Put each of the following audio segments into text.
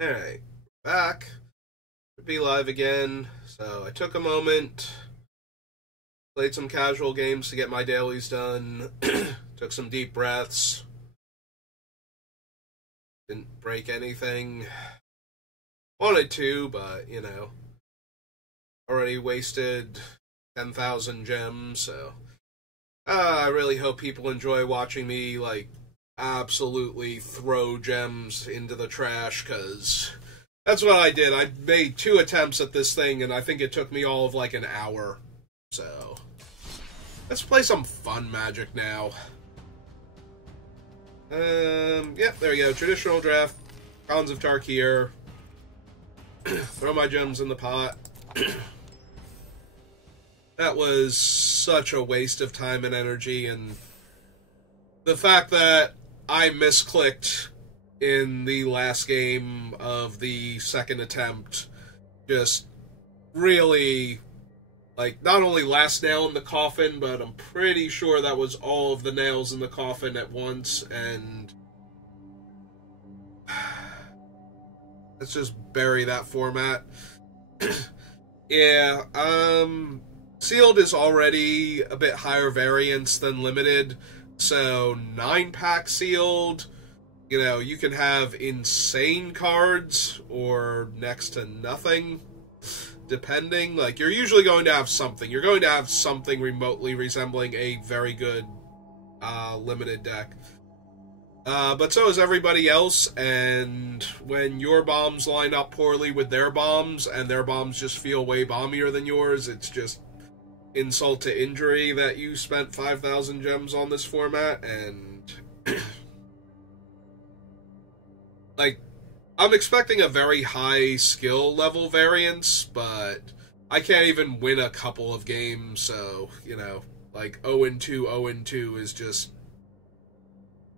Alright, back. Be live again. So I took a moment, played some casual games to get my dailies done, took some deep breaths, didn't break anything. Wanted to, but, already wasted 10,000 gems, so I really hope people enjoy watching me, absolutely throw gems into the trash, because that's what I did. I made 2 attempts at this thing, and I think it took me all of, an hour. So, let's play some fun Magic now. Yep, there we go. Traditional draft, Khans of Tarkir. Throw my gems in the pot. That was such a waste of time and energy, and the fact that I misclicked in the last game of the second attempt just really, not only last nail in the coffin, but I'm pretty sure that was all of the nails in the coffin at once, and let's just bury that format. Yeah, Sealed is already a bit higher variance than Limited, so 9-pack Sealed, you can have insane cards or next to nothing, depending. You're usually going to have something. You're going to have something remotely resembling a very good Limited deck. But so is everybody else, and when your bombs line up poorly with their bombs, and their bombs just feel way bombier than yours, it's just insult to injury that you spent 5,000 gems on this format, and I'm expecting a very high skill level variance, but I can't even win a couple of games, so, 0-2, 0-2 is just,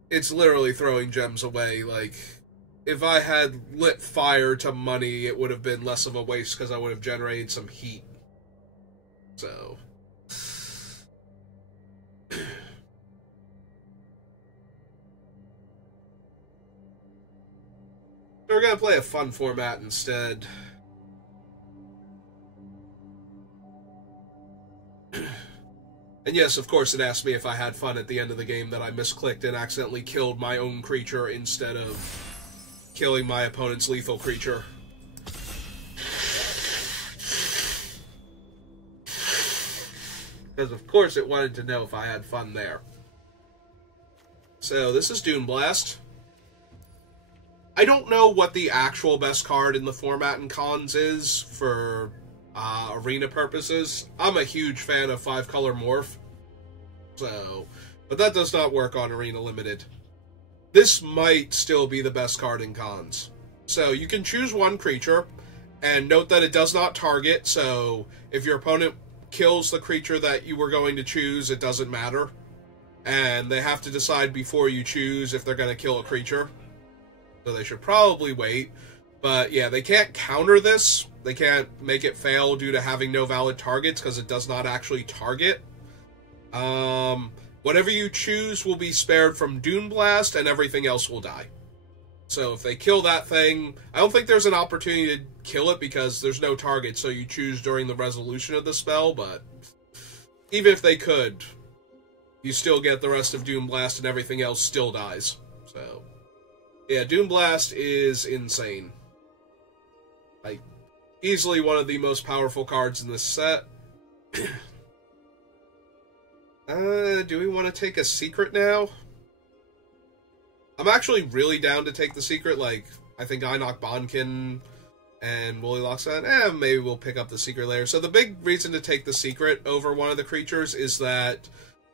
it's literally throwing gems away. If I had lit fire to money, it would have been less of a waste because I would have generated some heat. So, we're going to play a fun format instead. And yes, of course, it asked me if I had fun at the end of the game that I misclicked and accidentally killed my own creature instead of killing my opponent's lethal creature. Because, of course, it wanted to know if I had fun there. So, this is Dune Blast. I don't know what the actual best card in the format in Khans is for arena purposes. I'm a huge fan of 5-color Morph. So, but that does not work on Arena Limited. This might still be the best card in Khans. So, you can choose one creature, and note that it does not target, so if your opponent kills the creature that you were going to choose, it doesn't matter. And they have to decide before you choose if they're going to kill a creature. So they should probably wait. But yeah, they can't counter this. They can't make it fail due to having no valid targets because it does not actually target. Whatever you choose will be spared from Dune Blast and everything else will die. So if they kill that thing, I don't think there's an opportunity to kill it because there's no target, so you choose during the resolution of the spell, but even if they could, you still get the rest of Doom Blast and everything else still dies. So, yeah, Doom Blast is insane. Easily one of the most powerful cards in this set. Do we want to take a secret now? I'm actually really down to take the secret, I think Einok Bonkin and Woolly Loxodon, maybe we'll pick up the secret later. So the big reason to take the secret over one of the creatures is that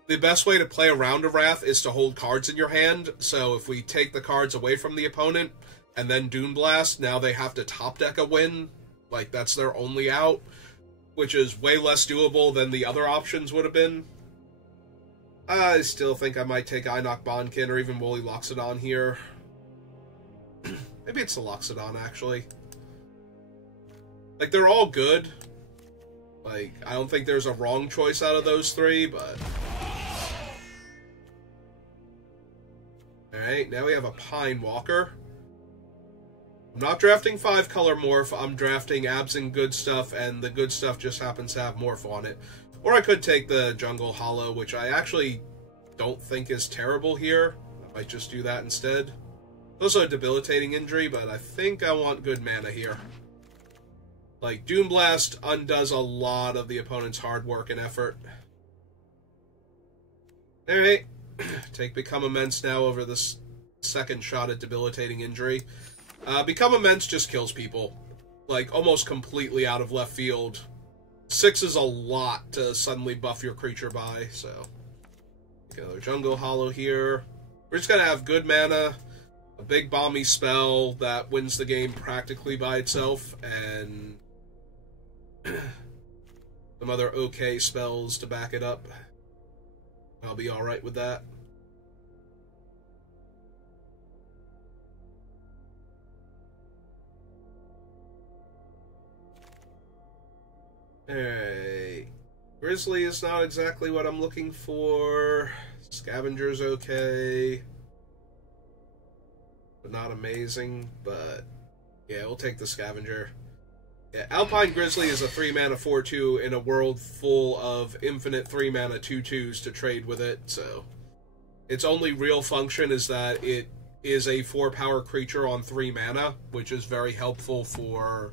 the best way to play a Round of Wrath is to hold cards in your hand, so if we take the cards away from the opponent, and then Dune Blast, now they have to top deck a win, that's their only out, which is way less doable than the other options would have been. I still think I might take Einok Bonkin or even Woolly Loxodon here. Maybe it's the Loxodon, actually. They're all good. I don't think there's a wrong choice out of those 3, but... Alright, now we have a Pine Walker. I'm not drafting 5-color morph, I'm drafting abs and good stuff, and the good stuff just happens to have morph on it. Or I could take the jungle hollow, which I actually don't think is terrible here. I might just do that instead. Also a debilitating injury, but I think I want good mana here. Like, Doom Blast undoes a lot of the opponent's hard work and effort. Alright, take Become Immense now over this second shot at debilitating injury. Become Immense just kills people, like, almost completely out of left field. 6 is a lot to suddenly buff your creature by, so... Another Jungle Hollow here. We're just gonna have good mana, a big bomby spell that wins the game practically by itself, and... some other okay spells to back it up. I'll be alright with that. Alright. Grizzly is not exactly what I'm looking for. Scavenger's okay. But not amazing, but yeah, we'll take the Scavenger. Yeah, Alpine Grizzly is a 3-mana 4/2 in a world full of infinite 3-mana 2/2s to trade with it, so... Its only real function is that it is a 4-power creature on 3 mana, which is very helpful for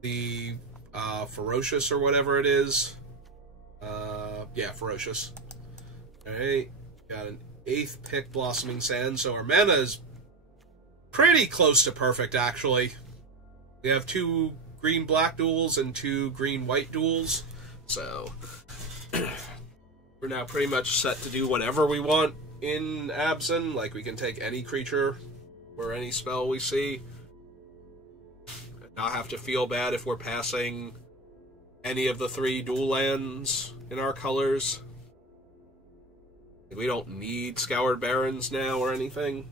the Ferocious or whatever it is. Yeah, Ferocious. Alright, got an 8th pick Blossoming Sand, so our mana is pretty close to perfect, actually. We have 2 green-black duels and 2 green-white duels, so we're now pretty much set to do whatever we want in Abzan. Like, we can take any creature or any spell we see. Not have to feel bad if we're passing any of the 3 dual lands in our colors. We don't need Scoured Barrens now or anything.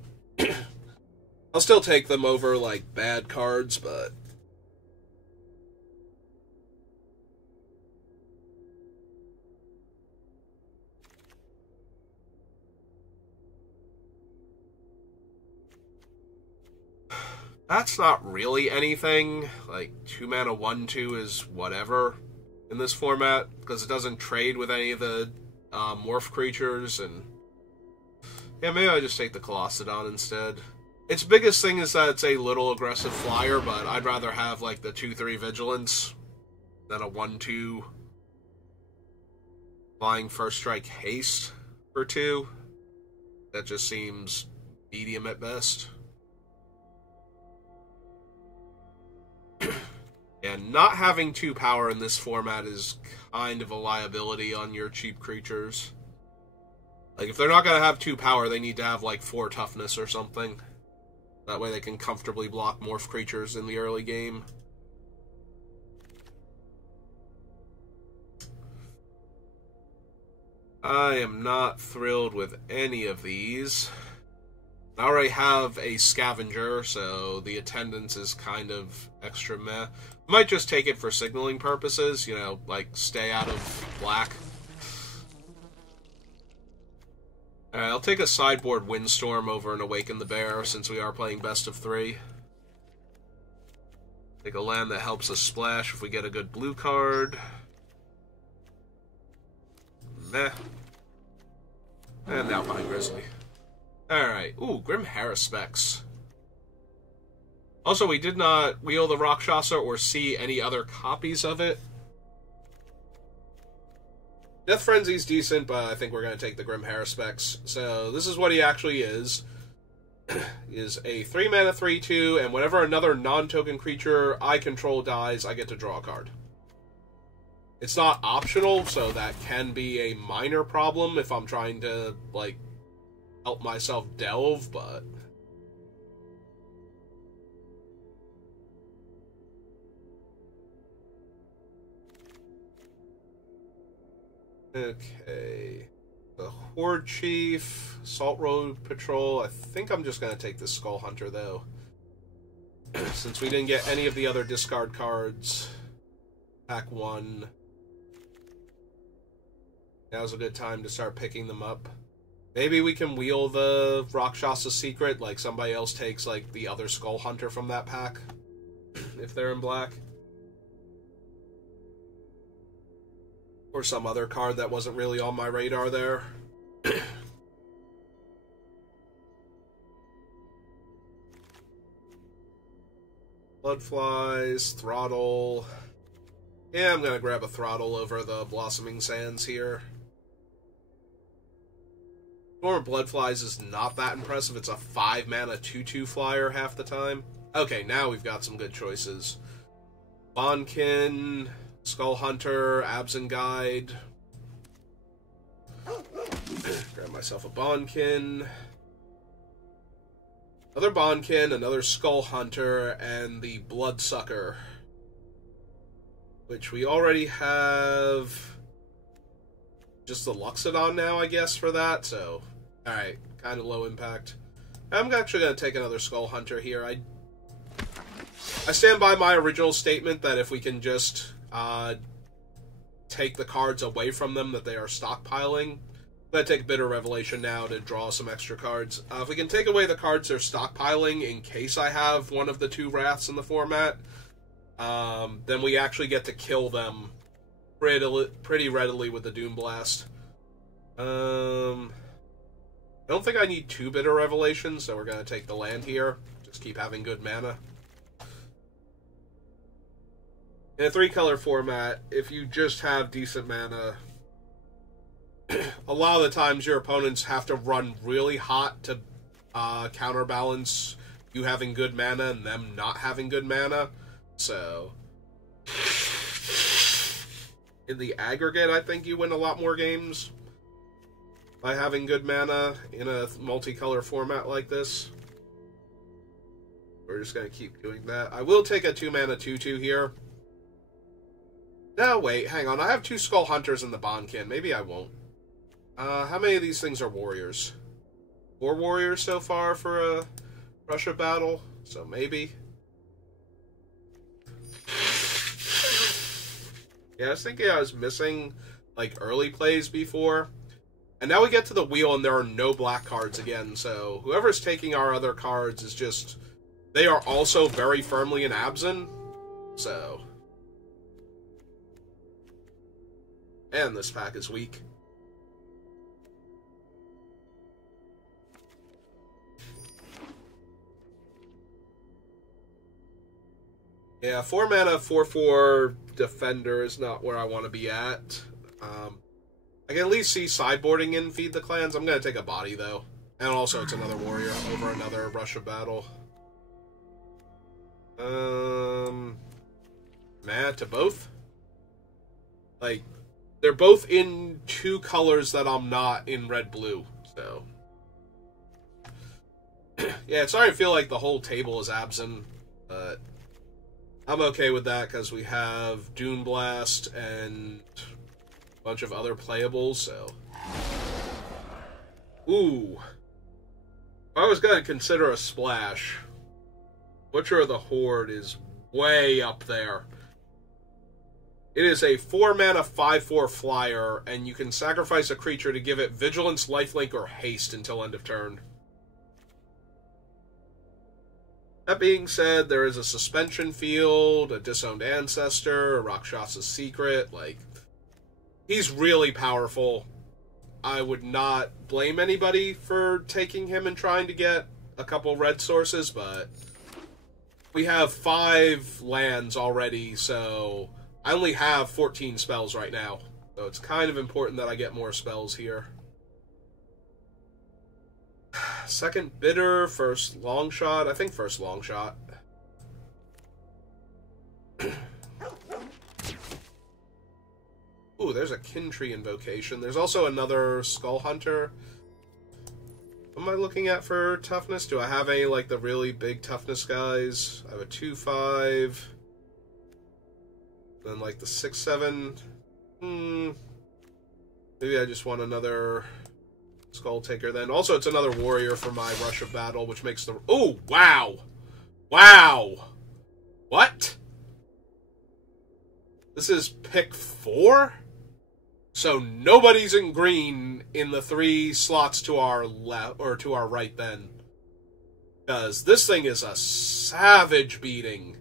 I'll still take them over, like, bad cards, but... That's not really anything. Like, 2-mana 1/2 is whatever in this format, because it doesn't trade with any of the morph creatures, and... Yeah, maybe I just take the Colossedon instead. Its biggest thing is that it's a little aggressive flyer, but I'd rather have, like, the 2/3 Vigilance than a 1/2 Flying First Strike Haste for 2. That just seems medium at best. And not having 2 power in this format is kind of a liability on your cheap creatures. Like, if they're not going to have 2 power, they need to have, like, 4 toughness or something. That way they can comfortably block morph creatures in the early game. I am not thrilled with any of these. I already have a Scavenger, so the attendance is kind of extra meh. Might just take it for signaling purposes, you know, like, stay out of black. Alright, I'll take a sideboard Windstorm over an Awaken the Bear, since we are playing best of 3. Take a land that helps us splash if we get a good blue card. Meh. And Alpine Grizzly. Alright. Ooh, Grim Haruspex. Also, we did not wheel the Rakshasa or see any other copies of it. Death Frenzy's decent, but I think we're going to take the Grim Haruspex. So, this is what he actually is. Is a 3-mana 3/2, and whenever another non-token creature I control dies, I get to draw a card. It's not optional, so that can be a minor problem if I'm trying to, like, help myself delve, but... Okay. The Horde Chief, Salt Road Patrol. I think I'm just going to take the Skull Hunter, though. Since we didn't get any of the other discard cards. Pack 1. Now's a good time to start picking them up. Maybe we can wheel the Rakshasa's Secret, like somebody else takes like the other Skull Hunter from that pack, if they're in black. Or some other card that wasn't really on my radar there. Bloodflies, Throttle. Yeah, I'm gonna grab a Throttle over the Blossoming Sands here. Storm of Bloodflies is not that impressive. It's a 5-mana 2/2 flyer half the time. Okay, now we've got some good choices. Bonkin, Skull Hunter, Absent Guide. Grab myself a Bonkin. Another Bonkin, another Skull Hunter, and the Bloodsucker. Which we already have just the Luxodon now, I guess, for that, so... Alright, kind of low impact. I'm actually going to take another Skull Hunter here. I stand by my original statement that if we can just take the cards away from them that they are stockpiling. I'm going to take Bitter Revelation now to draw some extra cards. If we can take away the cards they're stockpiling in case I have one of the 2 Wraths in the format, then we actually get to kill them pretty readily with the Doom Blast. I don't think I need 2 Bitter Revelations, so we're going to take the land here. Just keep having good mana. In a 3-color format, if you just have decent mana, a lot of the times your opponents have to run really hot to counterbalance you having good mana and them not having good mana. So, in the aggregate, I think you win a lot more games by having good mana in a multicolor format like this. We're just going to keep doing that. I will take a 2-mana 2/2 here. No, wait, hang on. I have 2 Skull Hunters in the Bonkin. Maybe I won't. How many of these things are warriors? 4 warriors so far for a Rush of Battle, so maybe. Yeah, I was thinking I was missing, like, early plays before. And now we get to the wheel and there are no black cards again, so whoever's taking our other cards is just... They are also very firmly in Absent, so... And this pack is weak. Yeah, 4-mana, 4/4 Defender is not where I want to be at. I can at least see sideboarding in Feed the Clans. I'm going to take a body, though. And also, it's another warrior over another Rush of Battle. Mad to both. Like, they're both in 2 colors that I'm not in red-blue, so... Yeah, it's starting to feel like the whole table is Absent, but... I'm okay with that, because we have Dune Blast and a bunch of other playables, so... Ooh. I was going to consider a splash. Butcher of the Horde is way up there. It is a 4-mana 5/4 flyer, and you can sacrifice a creature to give it Vigilance, Lifelink, or Haste until end of turn. That being said, there is a Suspension Field, a Disowned Ancestor, a Rakshasa's Secret. Like, he's really powerful. I would not blame anybody for taking him and trying to get a couple red sources, but we have 5 lands already, so I only have 14 spells right now. So it's kind of important that I get more spells here. Second Bitter, first Long Shot. I think first Long Shot. Ooh, there's a Kintree Invocation. There's also another Skull Hunter. What am I looking at for toughness? Do I have any, like, the really big toughness guys? I have a 2/5. Then, like, the 6/7. Maybe I just want another Skull Taker then. Also, it's another warrior for my Rush of Battle, which makes the... Oh, wow! Wow! What? This is pick 4? So nobody's in green in the 3 slots to our left or to our right then. Because this thing is a savage beating.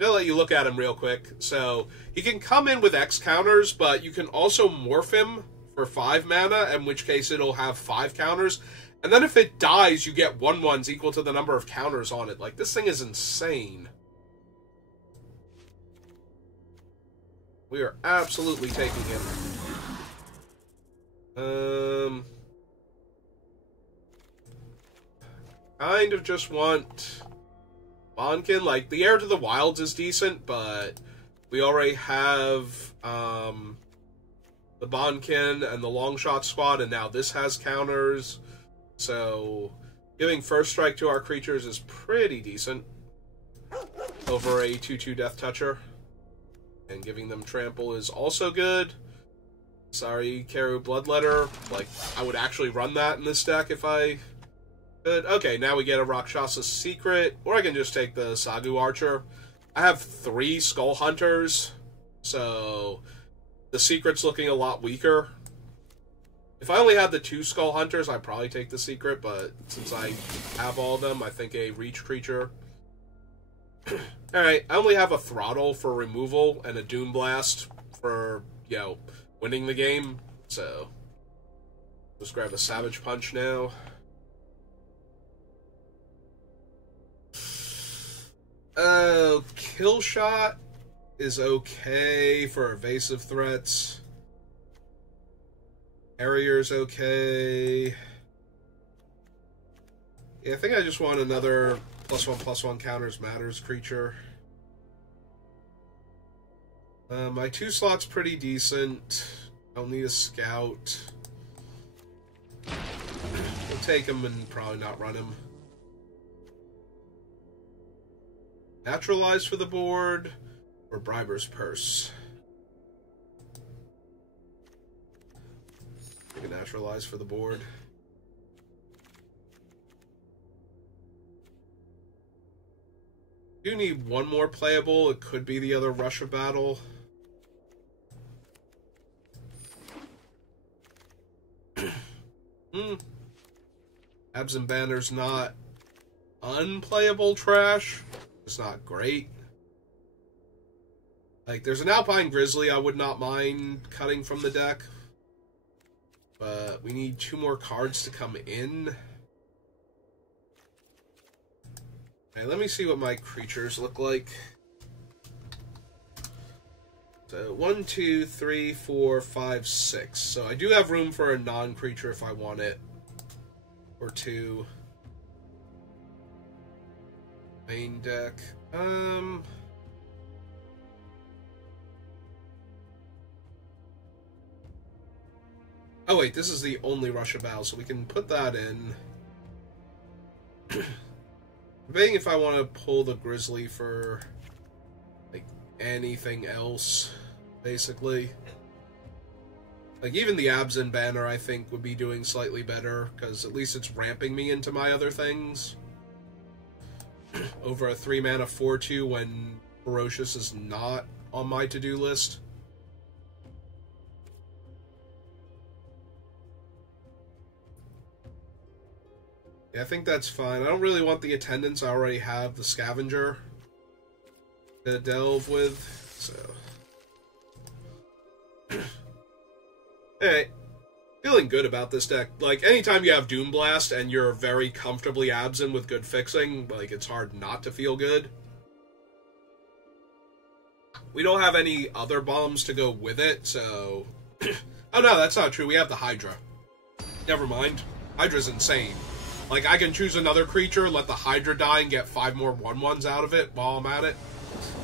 I'll let you look at him real quick. So he can come in with X counters, but you can also morph him for 5 mana, in which case it'll have 5 counters. And then if it dies, you get 1/1s equal to the number of counters on it. Like, this thing is insane. We are absolutely taking him. Kind of just want Bonkin. Like, the Heir to the Wilds is decent, but we already have the Bonkin and the Longshot squad, and now this has counters. So giving first strike to our creatures is pretty decent over a 2/2 Death Toucher. And giving them trample is also good. Sorry, Karu Bloodletter. Like, I would actually run that in this deck if I could. Okay, now we get a Rakshasa's Secret. Or I can just take the Sagu Archer. I have 3 Skull Hunters, so the Secret's looking a lot weaker. If I only had the 2 Skull Hunters, I'd probably take the Secret, but since I have all of them, I think a Reach Creature. Alright, I only have a Throttle for removal and a Doom Blast for, you know, winning the game. So, let's grab a Savage Punch now. Kill Shot is okay for evasive threats. Harrier's okay. Yeah, I think I just want another +1/+1 counters matters creature. My 2 slot's pretty decent. I'll need a scout. We'll take him and probably not run him. Naturalize for the board, or Briber's Purse. We can naturalize for the board. Do need 1 more playable. It could be the other Russia battle. Absent Banner's not unplayable trash. It's not great. Like, there's an Alpine Grizzly I would not mind cutting from the deck. But we need 2 more cards to come in. Okay, let me see what my creatures look like. So, 1, 2, 3, 4, 5, 6. So I do have room for a non-creature if I want it. Or 2. Main deck. Oh wait, this is the only Russia battle, so we can put that in. I'm debating if I want to pull the Grizzly for, like, anything else, basically. Like, even the Absent Banner, I think, would be doing slightly better, because at least it's ramping me into my other things. Over a 3-mana 4/2 when Ferocious is not on my to-do list. Yeah, I think that's fine. I don't really want the Attendants. I already have the Scavenger to delve with, so... Alright. Feeling good about this deck. Like, anytime you have Doom Blast and you're very comfortably absent with good fixing, like, it's hard not to feel good. We don't have any other bombs to go with it, so... Oh no, that's not true. We have the Hydra. Never mind. Hydra's insane. Like, I can choose another creature, let the Hydra die, and get 5 more 1/1s out of it while I'm at it.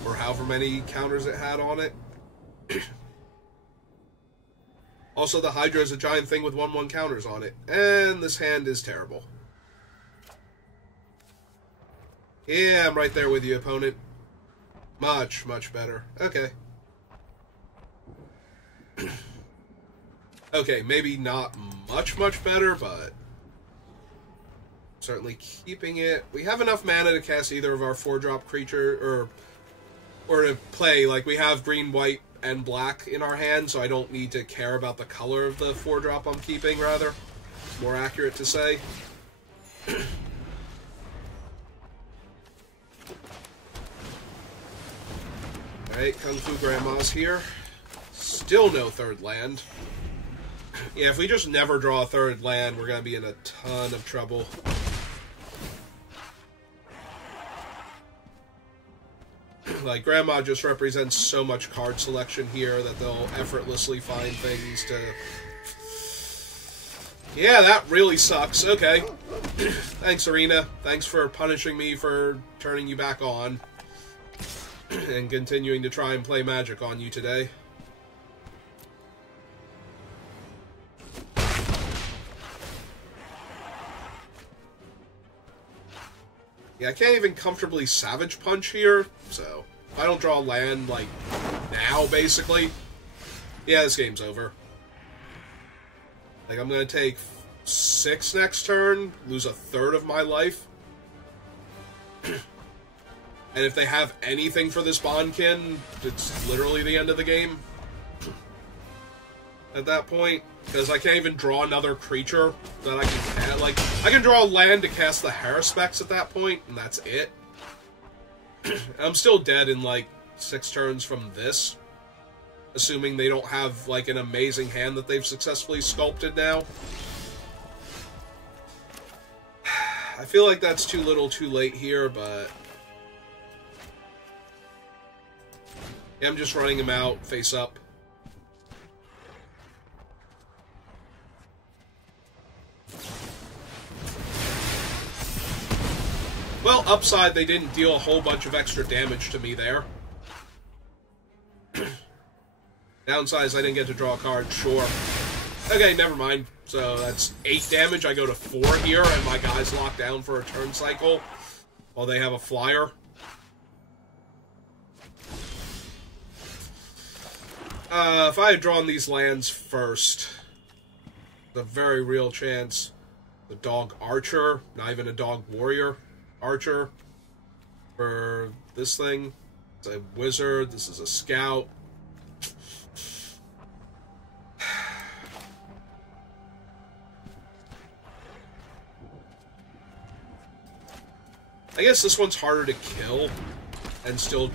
Or however many counters it had on it. Also, the Hydra is a giant thing with 1/1 counters on it. And this hand is terrible. Yeah, I'm right there with you, opponent. Much, much better. Okay. Okay, maybe not much, much better, but... certainly keeping it. We have enough mana to cast either of our 4-drop creature, or to play. Like, we have green, white, and black in our hand, so I don't need to care about the color of the 4-drop I'm keeping, rather. It's more accurate to say. Alright, Kung Fu Grandma's here. Still no third land. Yeah, if we just never draw a third land, we're going to be in a ton of trouble. Like, Grandma just represents so much card selection here that they'll effortlessly find things to... Yeah, that really sucks. Okay. Thanks, Arena. Thanks for punishing me for turning you back on. And continuing to try and play Magic on you today. Yeah, I can't even comfortably Savage Punch here, so if I don't draw land, like, now, basically, yeah, this game's over. Like, I'm gonna take 6 next turn, lose a third of my life. And if they have anything for this Bondkin, it's literally the end of the game. At that point, because I can't even draw another creature that I can, like, I can draw land to cast the Haruspex at that point, and that's it. I'm still dead in, like, 6 turns from this. Assuming they don't have, like, an amazing hand that they've successfully sculpted now. I feel like that's too little too late here, but... yeah, I'm just running him out, face up. Well, upside, they didn't deal a whole bunch of extra damage to me there. Downside is I didn't get to draw a card, sure. Okay, never mind. So that's 8 damage, I go to 4 here, and my guy's locked down for a turn cycle, while they have a flyer. If I had drawn these lands first, there's a very real chance the dog archer, not even a dog warrior, archer, for this thing. It's a wizard, this is a scout. I guess this one's harder to kill, and still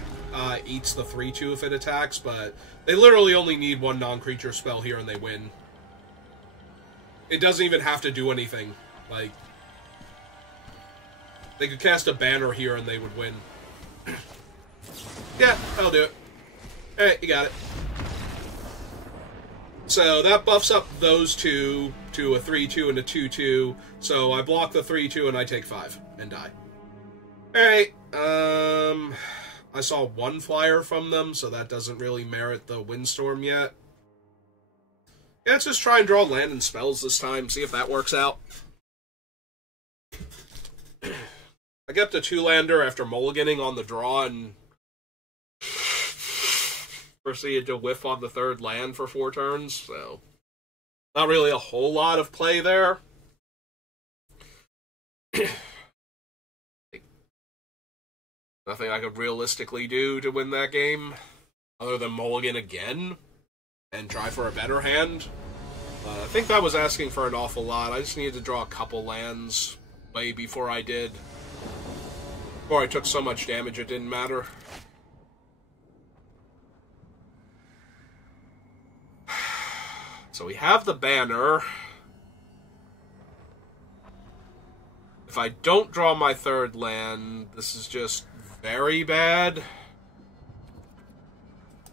eats the 3-2 if it attacks, but they literally only need 1 non-creature spell here and they win. It doesn't even have to do anything. Like, they could cast a banner here and they would win. Yeah, I'll do it. Alright, you got it. So that buffs up those 2 to a 3-2 and a 2-2, so I block the 3-2 and I take 5 and die. Alright, I saw 1 flyer from them, so that doesn't really merit the Windstorm yet. Yeah, let's just try and draw land and spells this time, see if that works out. I get up to 2-lander after mulliganing on the draw and proceeded to whiff on the 3rd land for 4 turns, so not really a whole lot of play there. Nothing I could realistically do to win that game, other than mulligan again, and try for a better hand. I think that was asking for an awful lot. I just needed to draw a couple lands way before I did. Before I took so much damage it didn't matter. So we have the banner. If I don't draw my 3rd land, this is just very bad.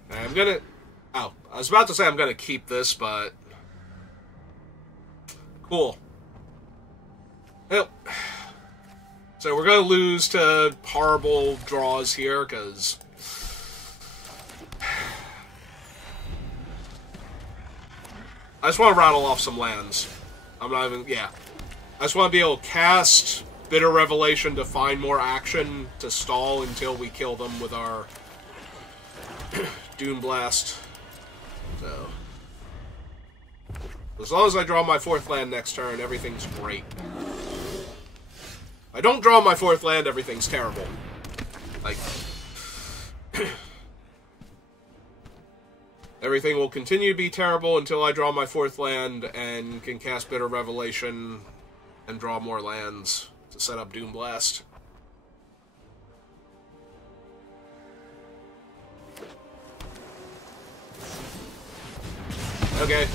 And I'm gonna... oh, I was about to say I'm gonna keep this, but... cool. Yep. So we're gonna lose to horrible draws here, because... I just want to rattle off some lands. I'm not even... yeah. I just want to be able to cast Bitter Revelation to find more action to stall until we kill them with our Dune Blast. So, as long as I draw my 4th land next turn, everything's great. If I don't draw my 4th land, everything's terrible. Like, Everything will continue to be terrible until I draw my 4th land and can cast Bitter Revelation and draw more lands to set up Doom Blast. Okay.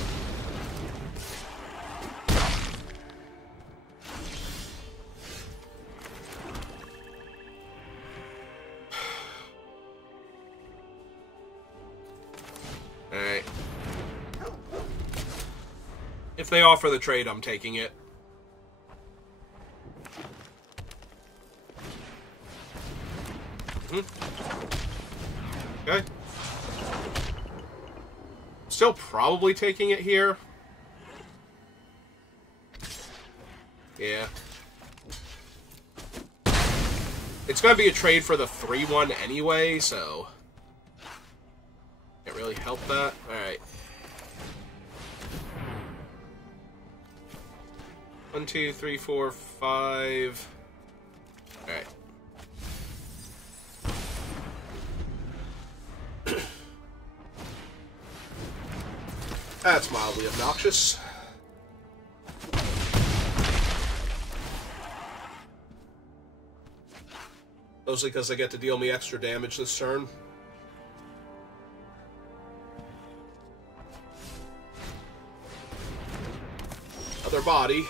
Alright. If they offer the trade, I'm taking it. Okay. Still probably taking it here. Yeah. It's going to be a trade for the 3-1 anyway, so... Can't really help that. Alright. 1, 2, 3, 4, 5... Alright. That's mildly obnoxious. Mostly because they get to deal me extra damage this turn. Other body.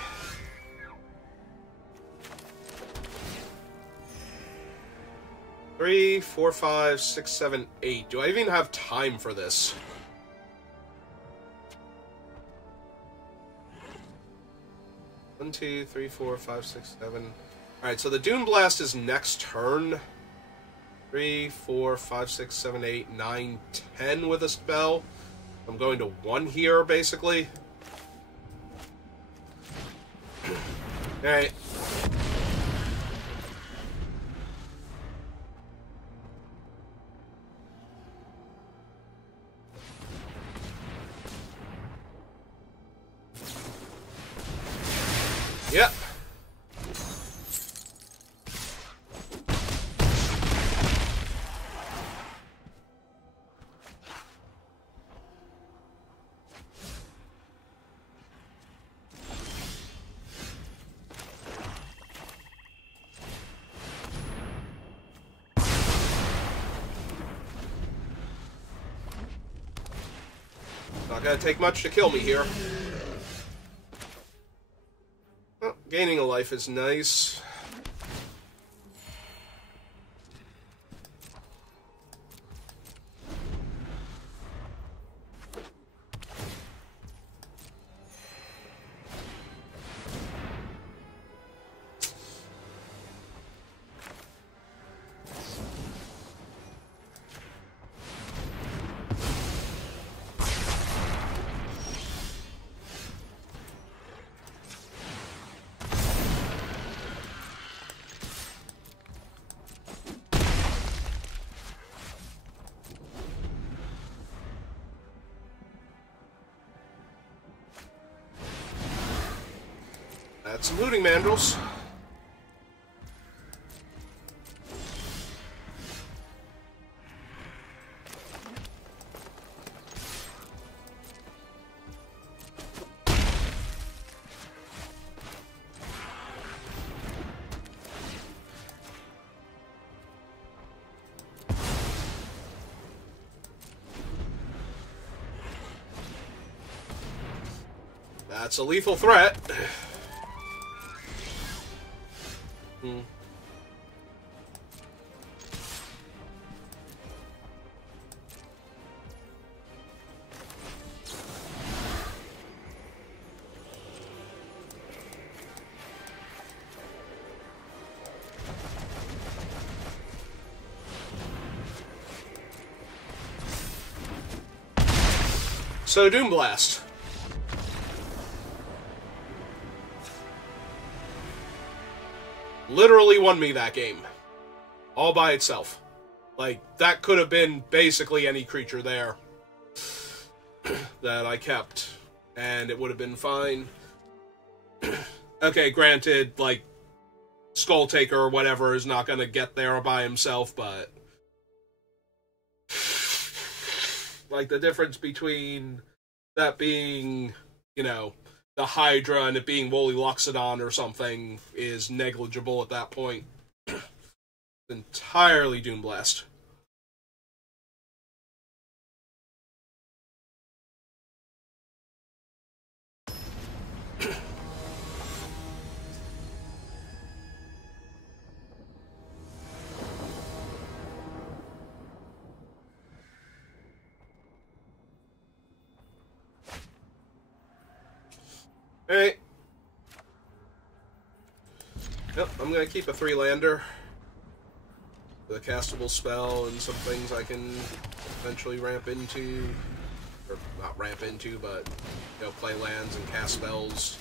Three, 4, 5, 6, 7, 8. Do I even have time for this? One, 2, 3, 4, 5, 6, 7. Alright, so the Doom Blast is next turn. 3, 4, 5, 6, 7, 8, 9, 10 with a spell. I'm going to 1 here, basically. Alright. Yep. Not gonna take much to kill me here. Well, gaining a life is nice. That's some looting mandrels. That's a lethal threat. So, Doom Blast. Literally won me that game. All by itself. Like, that could have been basically any creature there that I kept, and it would have been fine. Okay, granted, like, Skull Taker or whatever is not going to get there by himself, but... Like, the difference between that being, you know, the Hydra and it being Wooly Loxodon or something is negligible at that point. Entirely Doomblast. Alright. Yep, I'm gonna keep a 3-lander. The castable spell and some things I can eventually ramp into. Or not ramp into, but, you know, play lands and cast spells.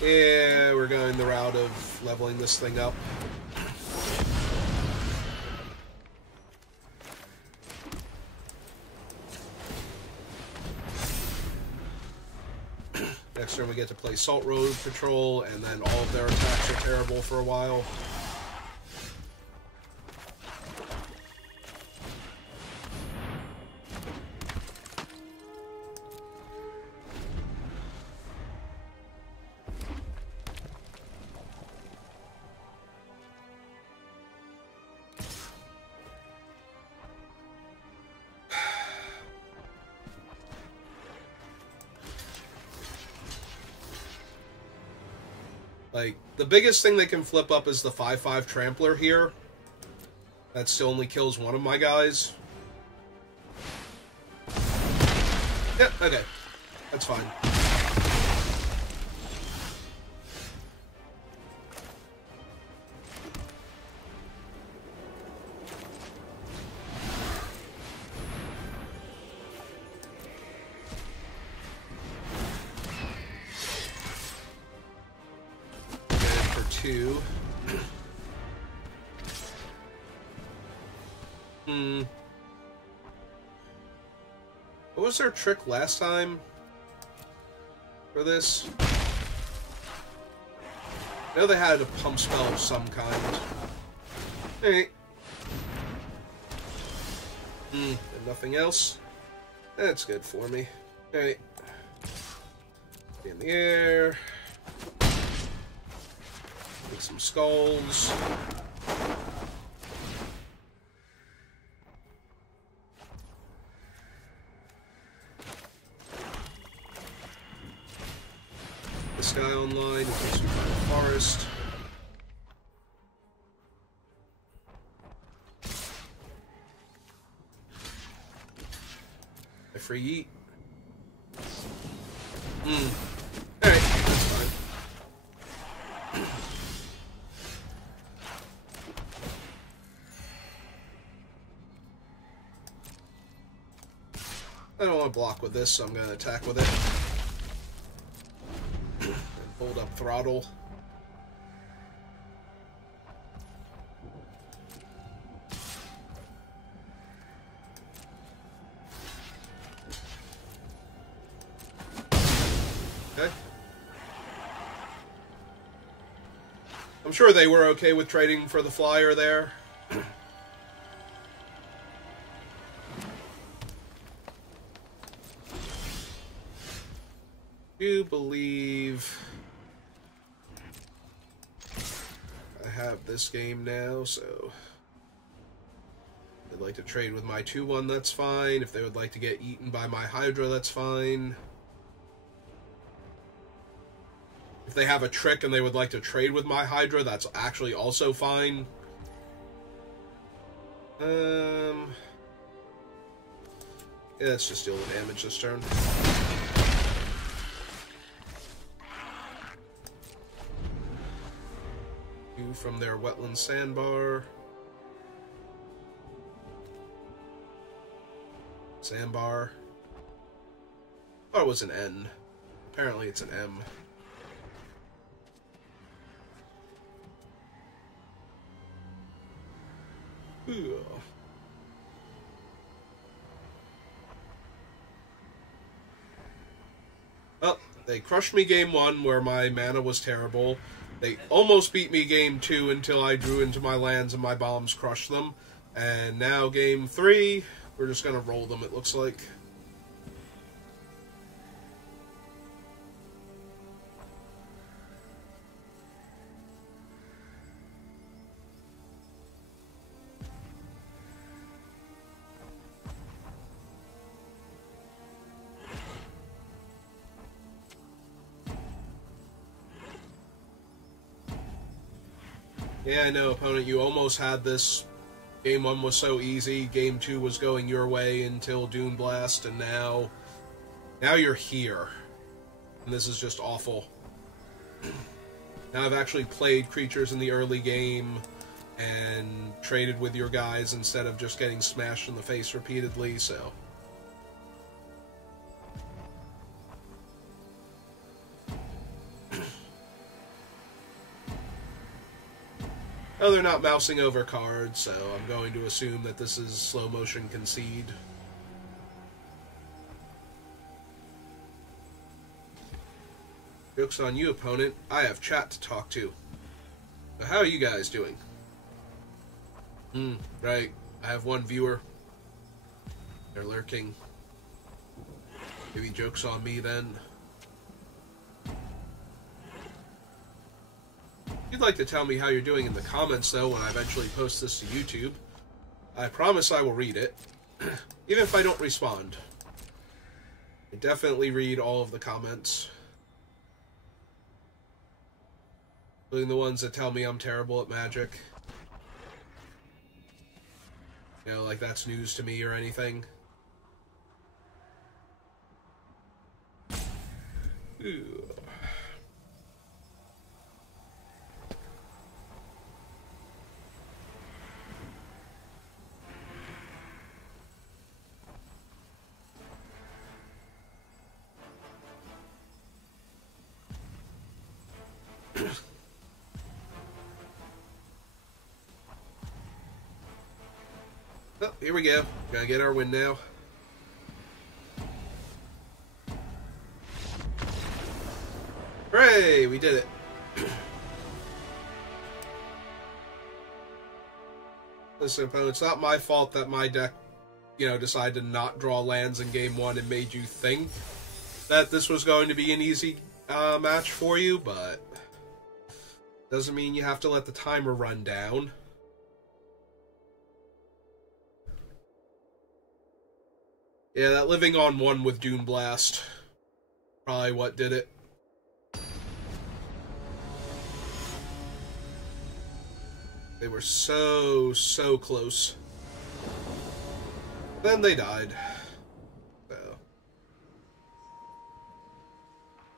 Yeah, we're going the route of leveling this thing up. Next turn we get to play Salt Road Patrol, and then all of their attacks are terrible for a while. Like, the biggest thing they can flip up is the 5/5 Trampler here. That still only kills one of my guys. Yep, okay. That's fine. Two. What was their trick last time for this? I know they had a pump spell of some kind. Alright. And nothing else? That's good for me. Alright. In the air. Make some skulls. This guy online in case we find a forest. A free eat. Alright, that's fine. I don't want to block with this, so I'm going to attack with it. And hold up throttle. Okay. I'm sure they were okay with trading for the flyer there. Do believe I have this game now, so if they'd like to trade with my 2/1, that's fine. If they would like to get eaten by my Hydra, that's fine. If they have a trick and they would like to trade with my Hydra, that's actually also fine. Yeah, let's just deal with damage this turn. From their wetland sandbar. Sandbar. Oh, it was an N. Apparently it's an M. Ooh. Well, They crushed me game 1 where my mana was terrible. They almost beat me game 2 until I drew into my lands and my bombs crushed them. And now game 3, we're just going to roll them, it looks like. Yeah, I know, opponent, you almost had this. Game 1 was so easy, game 2 was going your way until Dune Blast, and now you're here. And this is just awful. Now I've actually played creatures in the early game and traded with your guys instead of just getting smashed in the face repeatedly, so... Oh, they're not mousing over cards, so I'm going to assume that this is slow motion concede. Joke's on you, opponent. I have chat to talk to. So how are you guys doing? Right. I have one viewer. They're lurking. Maybe joke's on me then. If you'd like to tell me how you're doing in the comments, though, when I eventually post this to YouTube, I promise I will read it, even if I don't respond. I definitely read all of the comments, including the ones that tell me I'm terrible at Magic. You know, like that's news to me or anything. Ooh. Oh, here we go. Gotta get our win now. Hooray! We did it. Listen, opponent, it's not my fault that my deck, decided to not draw lands in game 1 and made you think that this was going to be an easy match for you, but doesn't mean you have to let the timer run down. Yeah, that living on 1 with Dune Blast, probably what did it. They were so close. Then they died. So.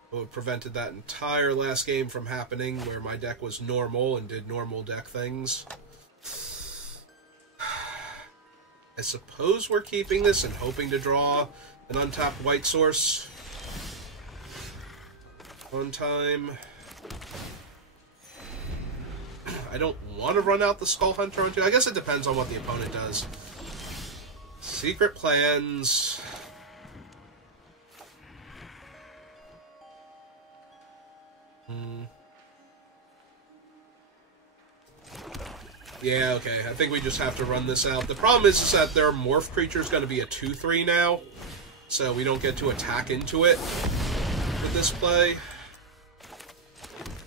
What prevented that entire last game from happening, where my deck was normal and did normal deck things. I suppose we're keeping this and hoping to draw an untapped white source one time. I don't want to run out the Skull Hunter onto. I guess it depends on what the opponent does. Secret plans. Yeah, okay. I think we just have to run this out. The problem is that their morph creature is going to be a 2/3 now, so we don't get to attack into it with this play,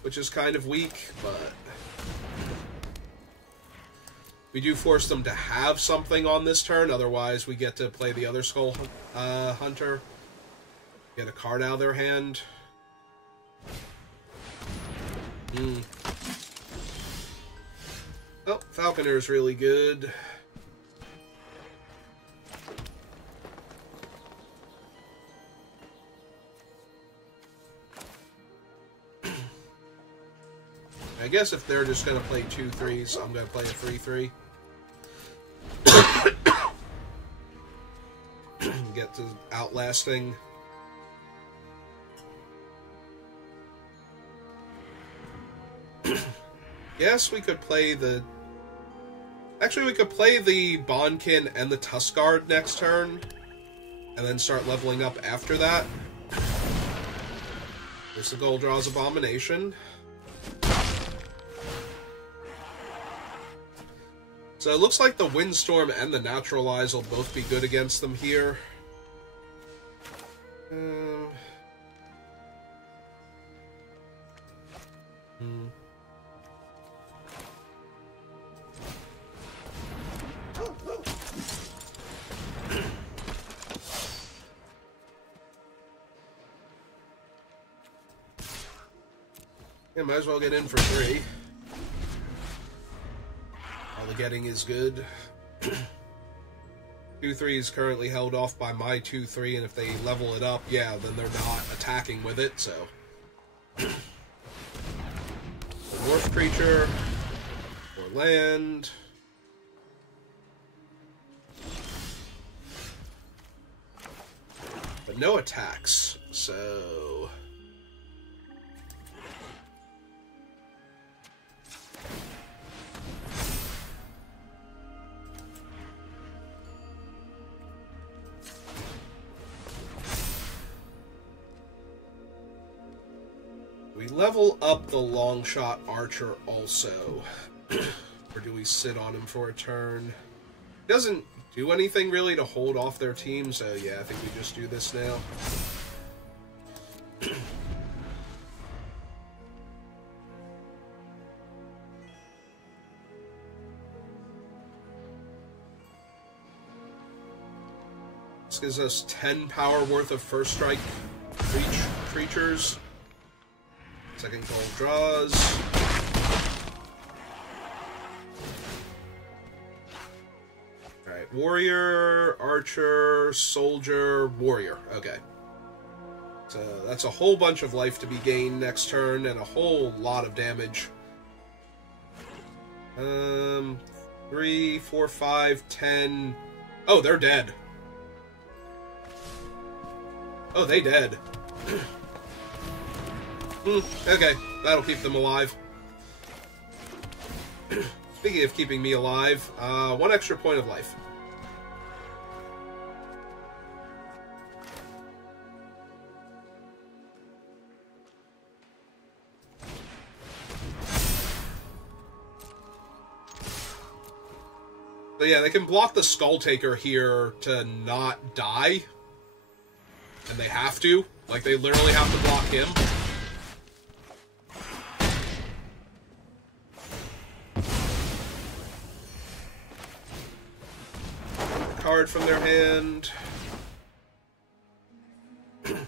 which is kind of weak, but we do force them to have something on this turn, otherwise we get to play the other Skull Hunter, get a card out of their hand. Oh, Falconer's really good. I guess if they're just going to play 2/3s, I'm going to play a 3/3. Get to outlasting. Yes, we could play the... Actually, we could play the Bondkin and the Tuskguard next turn, and then start leveling up after that. There's the Goldraw's Abomination. So it looks like the Windstorm and the Naturalize will both be good against them here. Yeah, might as well get in for 3. All the getting is good. 2-3 is currently held off by my 2-3, and if they level it up, yeah, then they're not attacking with it, so. The North creature, or land. But no attacks, so. We level up the Longshot Archer also. Or do we sit on him for a turn? He doesn't do anything really to hold off their team, so yeah, I think we just do this now. This gives us 10 power worth of first strike creatures. Second gold draws. Alright, warrior, archer, soldier, warrior. Okay. So that's a whole bunch of life to be gained next turn and a whole lot of damage. 3, 4, 5, 10. Oh, they're dead. Oh, they dead. Okay, that'll keep them alive. Speaking of keeping me alive, 1 extra point of life. So yeah, they can block the Skull Taker here to not die. And they have to. Like, they literally have to block him. Card from their hand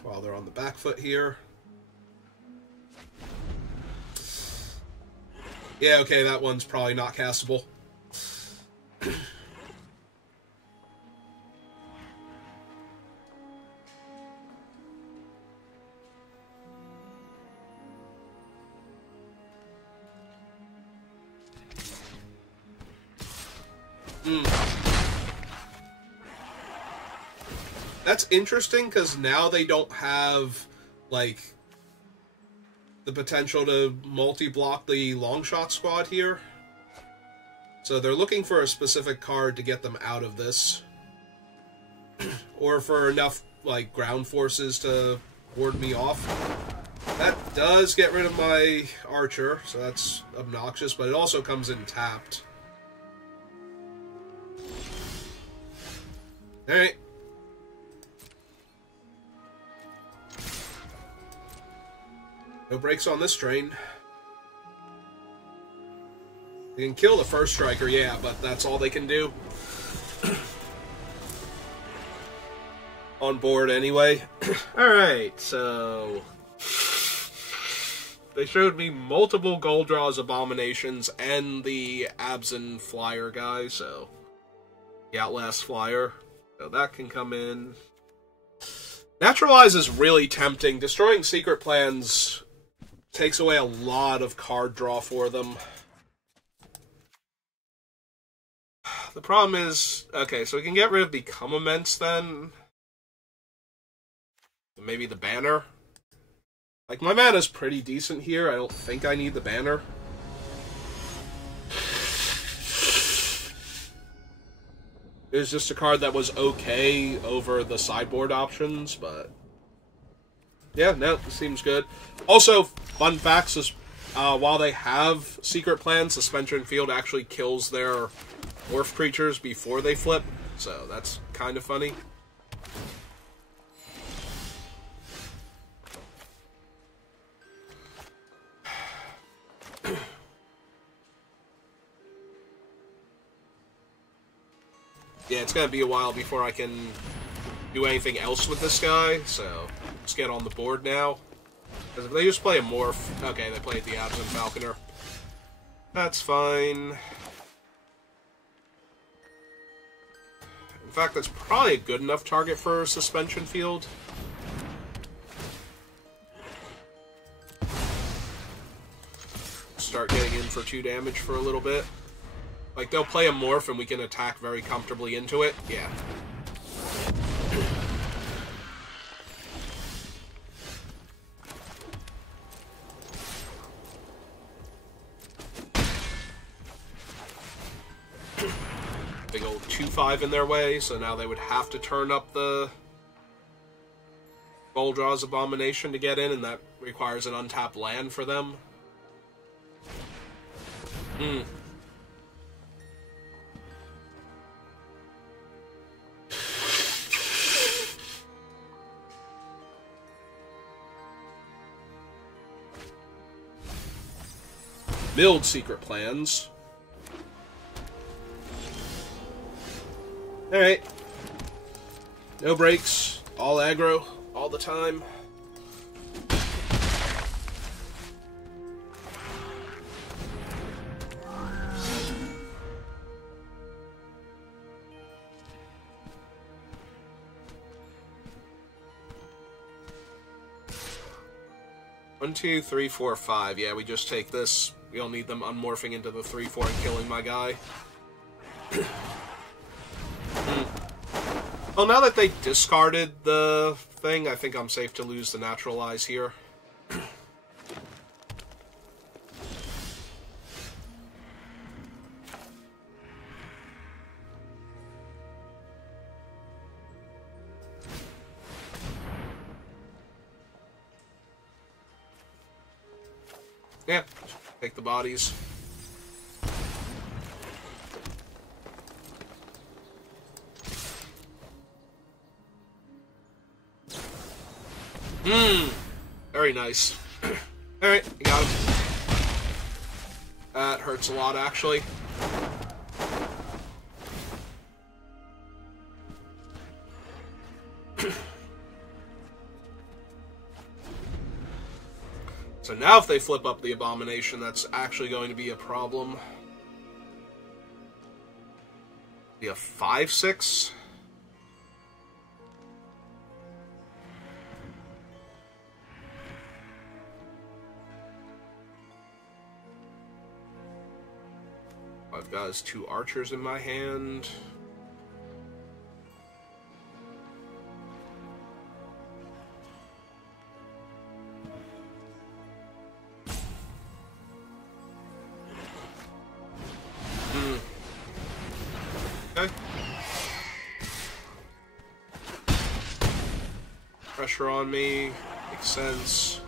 while they're on the back foot here. Yeah, okay, that one's probably not castable. That's interesting, because now they don't have, like, the potential to multi-block the Longshot squad here. So they're looking for a specific card to get them out of this. Or for enough, like, ground forces to ward me off. That does get rid of my archer, so that's obnoxious, but it also comes in tapped. Alright. No breaks on this train. They can kill the first striker, yeah, but that's all they can do. On board anyway. Alright, so they showed me multiple Goldraw's Abominations and the Abzan Flyer guy, so the Outlast Flyer. So that can come in. Naturalize is really tempting. Destroying Secret Plans takes away a lot of card draw for them. The problem is, okay, so we can get rid of Become Immense then. Maybe the banner. Like, my mana's pretty decent here. I don't think I need the banner. It was just a card that was okay over the sideboard options, but Yeah, no, seems good. Also, fun facts is, while they have secret plans, Suspension Field actually kills their morph creatures before they flip, so that's kind of funny. Yeah, it's gonna be a while before I can do anything else with this guy, so let's get on the board now. Because if they just play a morph... Okay, they played the Absent Falconer. That's fine. In fact, that's probably a good enough target for Suspension Field. Start getting in for 2 damage for a little bit. Like, they'll play a morph and we can attack very comfortably into it. Yeah. Big old 2/5 in their way, so now they would have to turn up the Goldraw's Abomination to get in, and that requires an untapped land for them. Build secret plans. Alright. No breaks. All aggro. All the time. One, two, three, four, five. Yeah, we just take this. We don't need them unmorphing into the 3/4 and killing my guy. Well, now that they discarded the thing, I think I'm safe to lose the Naturalize here. Yeah, take the bodies. Very nice. Alright, you got him. That hurts a lot, actually. So now if they flip up the Abomination, that's actually going to be a problem. Be a 5/6? I've got his 2 archers in my hand. Okay. Pressure on me. Makes sense.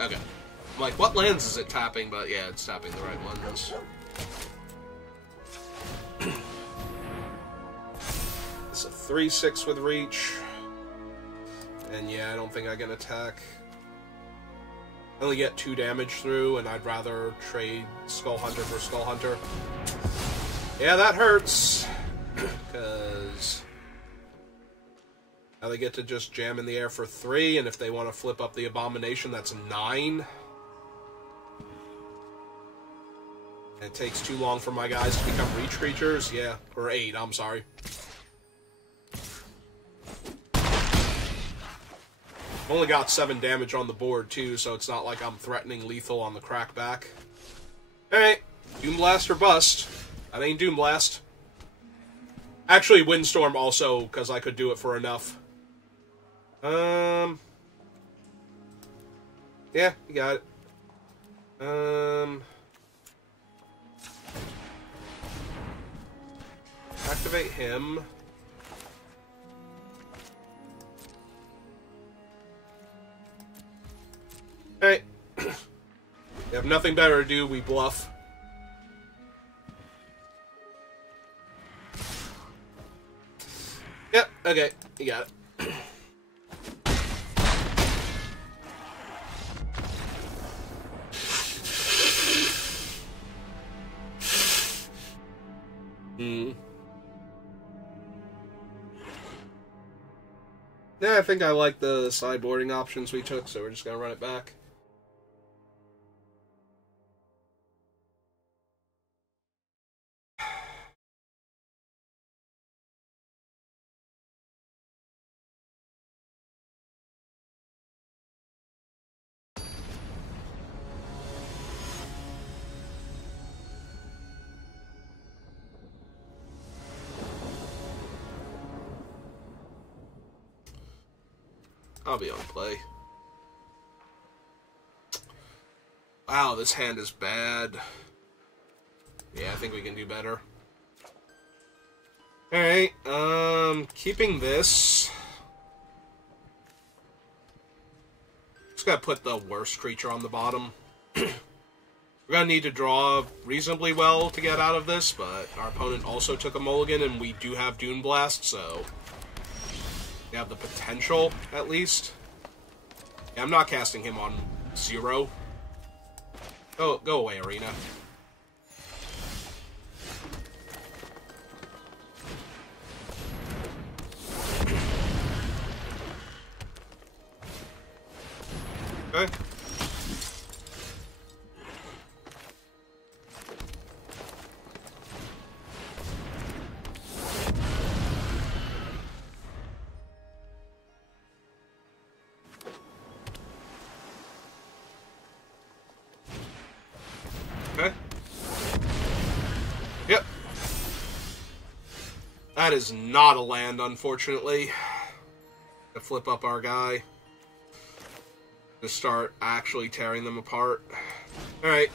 Okay. I'm like, what lands is it tapping? But yeah, it's tapping the right ones. It's a 3/6 with reach. And yeah, I don't think I can attack. I only get 2 damage through, and I'd rather trade Skull Hunter for Skull Hunter. Yeah, that hurts. Because now they get to just jam in the air for 3, and if they want to flip up the Abomination, that's 9. And it takes too long for my guys to become reach creatures. Yeah, or 8, I'm sorry. Only got 7 damage on the board, too, so it's not like I'm threatening lethal on the crackback. Alright, Doom Blast or bust. That ain't Doom Blast. Actually, Windstorm also, because I could do it for enough. Yeah, you got it. activate him. Alright. We have nothing better to do, we bluff. Yep, okay, you got it. Yeah, I think I like the sideboarding options we took, so we're just gonna run it back. I'll be on play. Wow, this hand is bad. Yeah, I think we can do better. Alright, keeping this. Just gotta put the worst creature on the bottom. We're gonna need to draw reasonably well to get out of this, but our opponent also took a mulligan, and we do have Dune Blast, so we have the potential, at least. Yeah, I'm not casting him on 0. Go away, Arena. Okay. Okay. Yep. That is not a land, unfortunately. To flip up our guy. To start actually tearing them apart. Alright.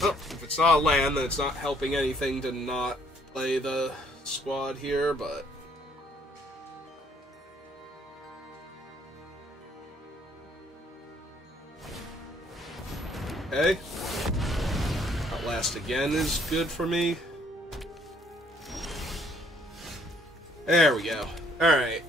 Well, if it's not a land, then it's not helping anything to not play the squad here, but... Okay. Outlast again is good for me. There we go. Alright.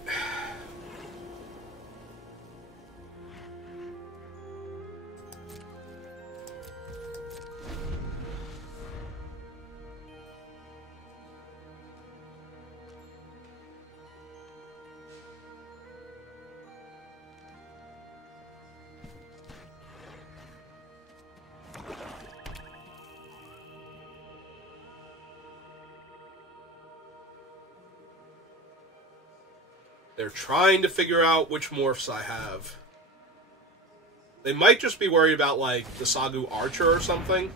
They're trying to figure out which morphs I have. They might just be worried about, like, the Sagu Archer or something.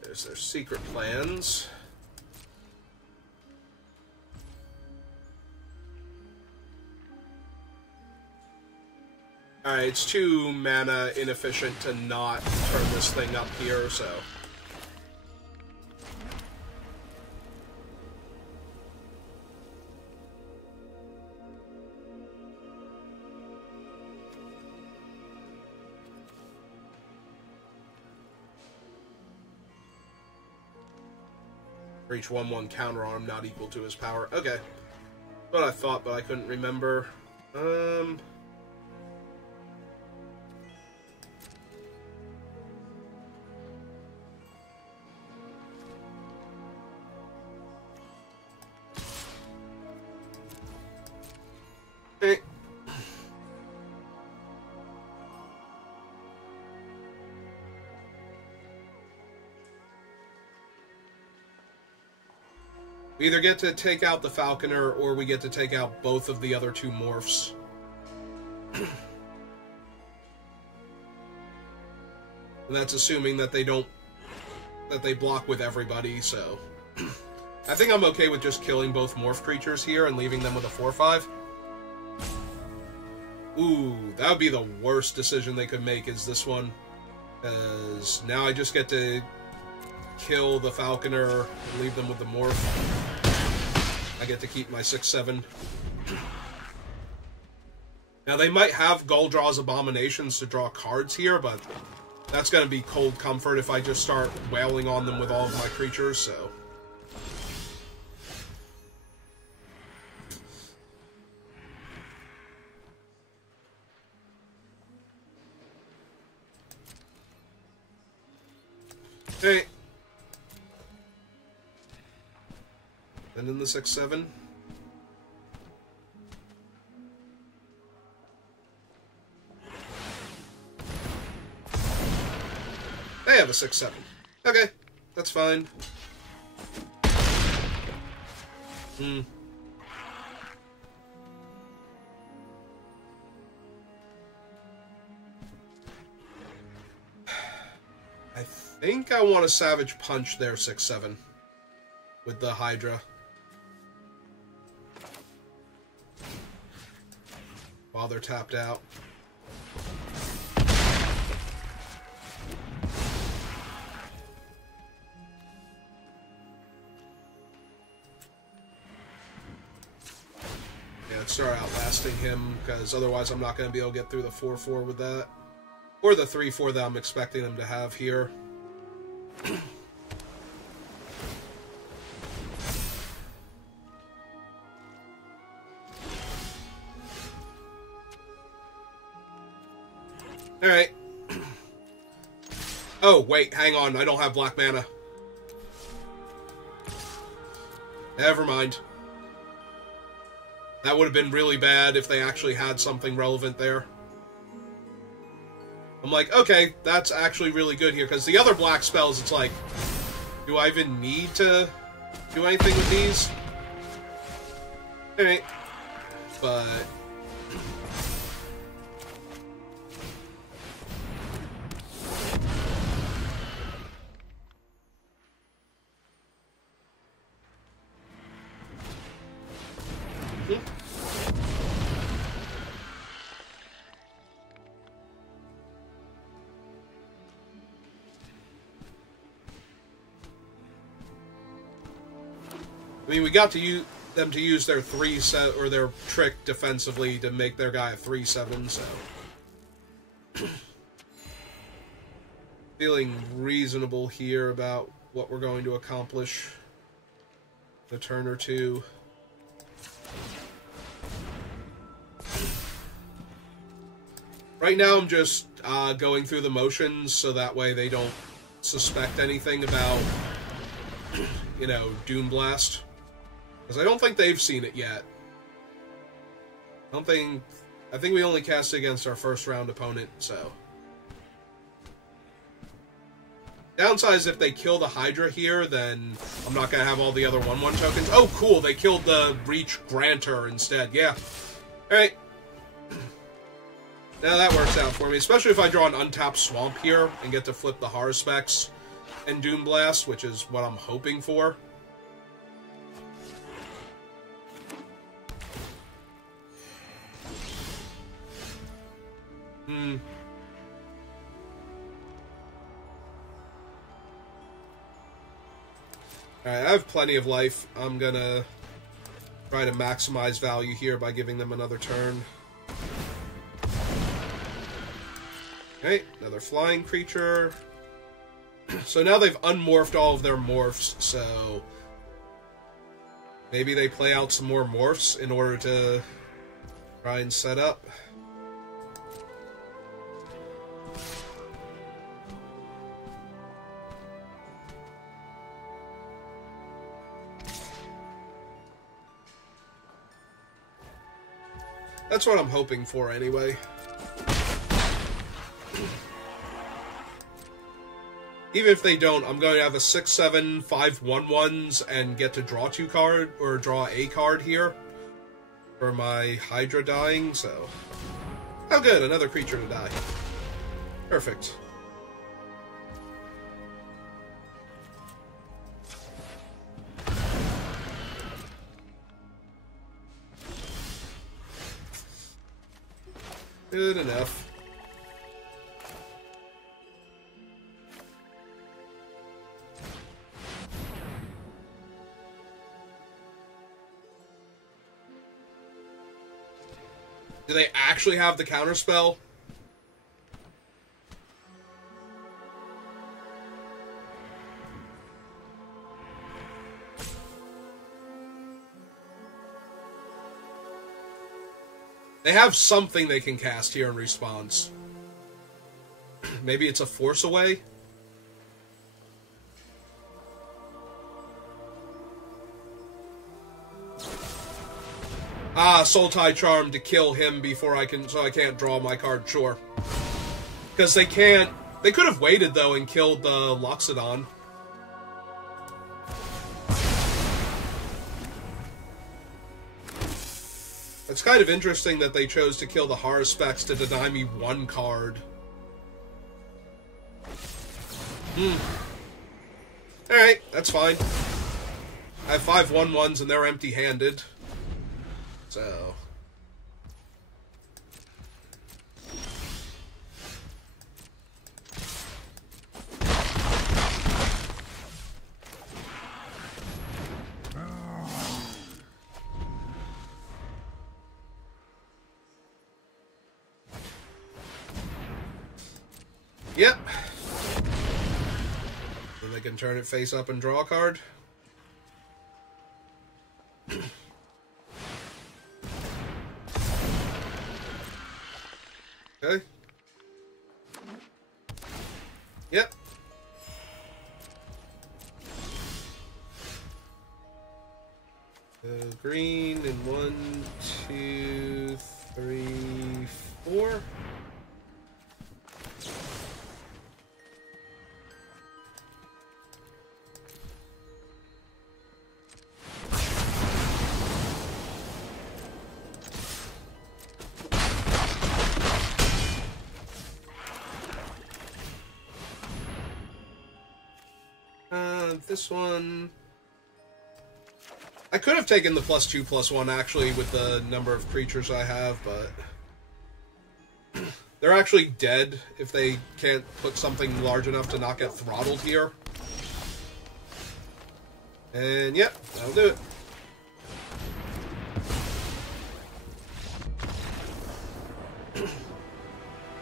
There's their secret plans. Alright, it's too mana inefficient to not turn this thing up here, so... For each 1/1 counter on him not equal to his power. Okay. What I thought, but I couldn't remember. Okay. We either get to take out the Falconer, or we get to take out both of the other two morphs. And that's assuming that they don't that they block with everybody, so... I think I'm okay with just killing both morph creatures here and leaving them with a 4/5. Ooh, that would be the worst decision they could make, is this one. Because now I just get to kill the Falconer and leave them with the morph. I get to keep my 6/7. Now, they might have Guldraw's Abominations to draw cards here, but that's going to be cold comfort if I just start wailing on them with all of my creatures, so... Okay. And then the 6/7. They have a 6/7. Okay, that's fine. I think I want to Savage Punch their 6/7 with the Hydra. While they're tapped out. Yeah, let's start outlasting him, because otherwise I'm not going to be able to get through the 4/4 with that. Or the 3/4 that I'm expecting them to have here. Alright. Oh, wait, hang on. I don't have black mana. Never mind. That would have been really bad if they actually had something relevant there. I'm like, okay, that's actually really good here, because the other black spells, it's like, do I even need to do anything with these? Alright. But... I mean, we got to use them to use their or their trick defensively to make their guy a 3/7, so feeling reasonable here about what we're going to accomplish in a turn or two. Right now, I'm just going through the motions so that way they don't suspect anything about, you know, Doom Blast. Because I don't think they've seen it yet. I think we only cast it against our first round opponent, so. Downside is if they kill the Hydra here, then I'm not going to have all the other 1/1 tokens. Oh, cool, they killed the Reach Granter instead. Yeah. Alright. Now that works out for me, especially if I draw an untapped Swamp here and get to flip the Haruspex and Doom Blast, which is what I'm hoping for. Alright, I have plenty of life. I'm gonna try to maximize value here by giving them another turn. Okay, another flying creature. So now they've unmorphed all of their morphs, so maybe they play out some more morphs in order to try and set up. That's what I'm hoping for, anyway. Even if they don't, I'm going to have a 6/7, 5/1/1s and get to draw draw a card here for my Hydra dying, so... Oh good, another creature to die. Perfect. Good enough. Do they actually have the counterspell? They have something they can cast here in response. Maybe it's a force away? Ah, Soul Tie Charm to kill him before I can, so I can't draw my card, sure. Because they can't, they could have waited though and killed the Loxodon. It's kind of interesting that they chose to kill the Haruspex to deny me one card. Alright, that's fine. I have 5 1/1s and they're empty-handed. So... Yep. Then they can turn it face up and draw a card. Okay. Yep. Green in 1, 2, 3, 4. This one... I could have taken the +2/+1 actually with the number of creatures I have, but... They're actually dead if they can't put something large enough to not get throttled here. And yep, that'll do it.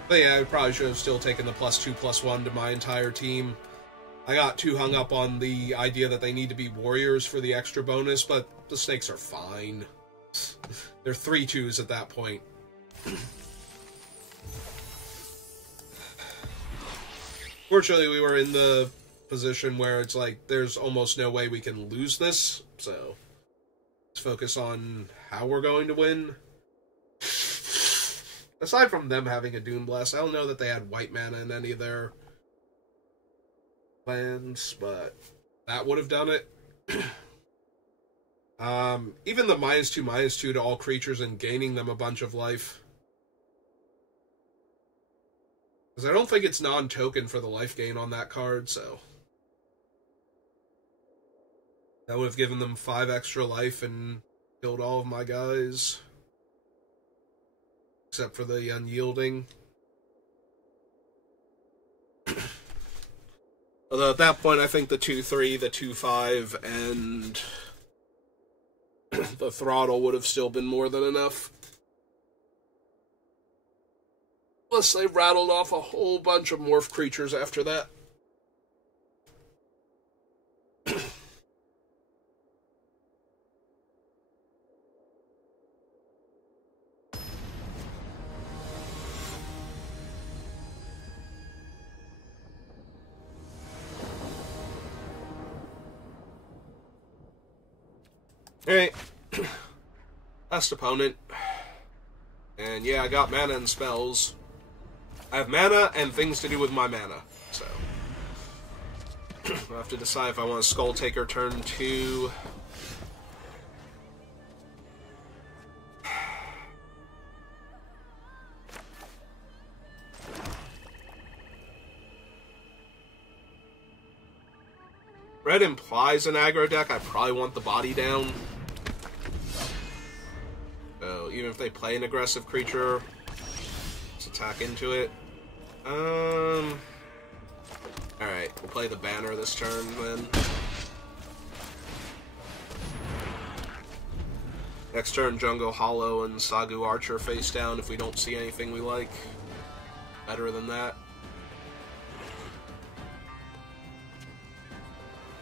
But yeah, I probably should have still taken the +2/+1 to my entire team. I got too hung up on the idea that they need to be warriors for the extra bonus, but the snakes are fine. They're 3/2s at that point. Fortunately, we were in the position where it's like, there's almost no way we can lose this, so let's focus on how we're going to win. Aside from them having a Doom Blast, I don't know that they had white mana in any of their plans, but that would have done it. Even the -2/-2 to all creatures and gaining them a bunch of life. Because I don't think it's non-token for the life gain on that card, so... That would have given them 5 extra life and killed all of my guys. Except for the Unyielding. Although at that point, I think the 2/3, the 2/5, and the Throttle would have still been more than enough. Plus, they rattled off a whole bunch of morph creatures after that. Alright. Last opponent. And yeah, I got mana and spells. I have mana and things to do with my mana, so... I'll have to decide if I want a Skull Taker turn 2. Red implies an aggro deck. I probably want the body down. So even if they play an aggressive creature, Let's attack into it. Alright, we'll play the banner this turn, then. Next turn, Jungo Hollow and Sagu Archer face down if we don't see anything we like. Better than that.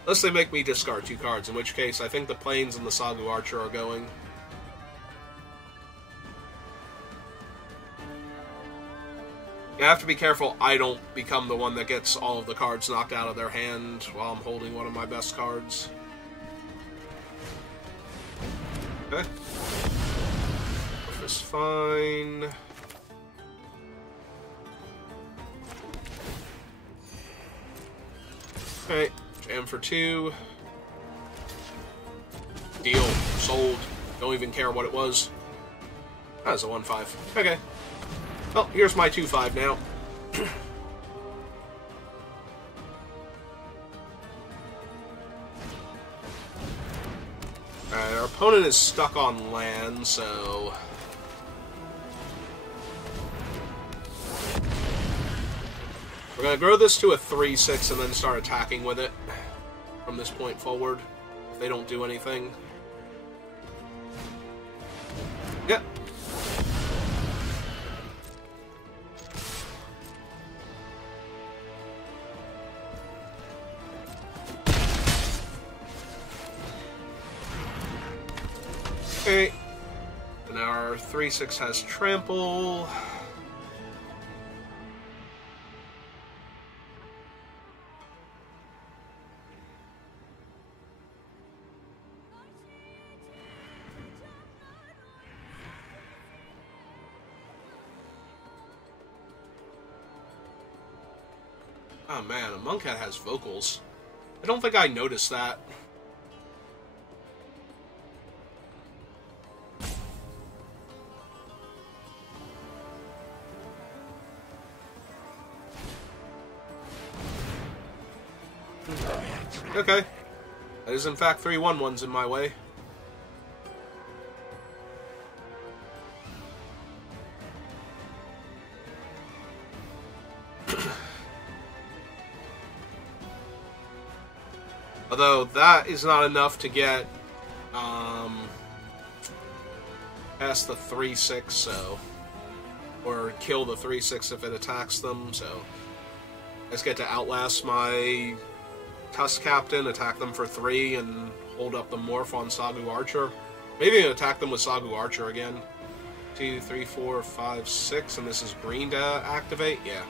Unless they make me discard 2 cards, in which case I think the Plains and the Sagu Archer are going. You have to be careful I don't become the one that gets all of the cards knocked out of their hand while I'm holding one of my best cards. Okay. This is fine. Okay, jam for 2. Deal. Sold. Don't even care what it was. That was a 1-5. Okay. Well, here's my 2-5 now. Alright, our opponent is stuck on land, so... we're gonna grow this to a 3-6 and then start attacking with it from this point forward, if they don't do anything. Yep. Okay, and our 3-6 has trample. Oh man, a Monkhead has vocals. I don't think I noticed that. Okay. That is in fact 3 1-1s in my way. Although that is not enough to get past the 3-6, so... or kill the 3-6 if it attacks them, so... I just get to outlast my Tusk Captain, attack them for 3, and hold up the Morph on Sagu Archer. Maybe attack them with Sagu Archer again. 2, 3, 4, 5, 6, and this is green to activate? Yeah.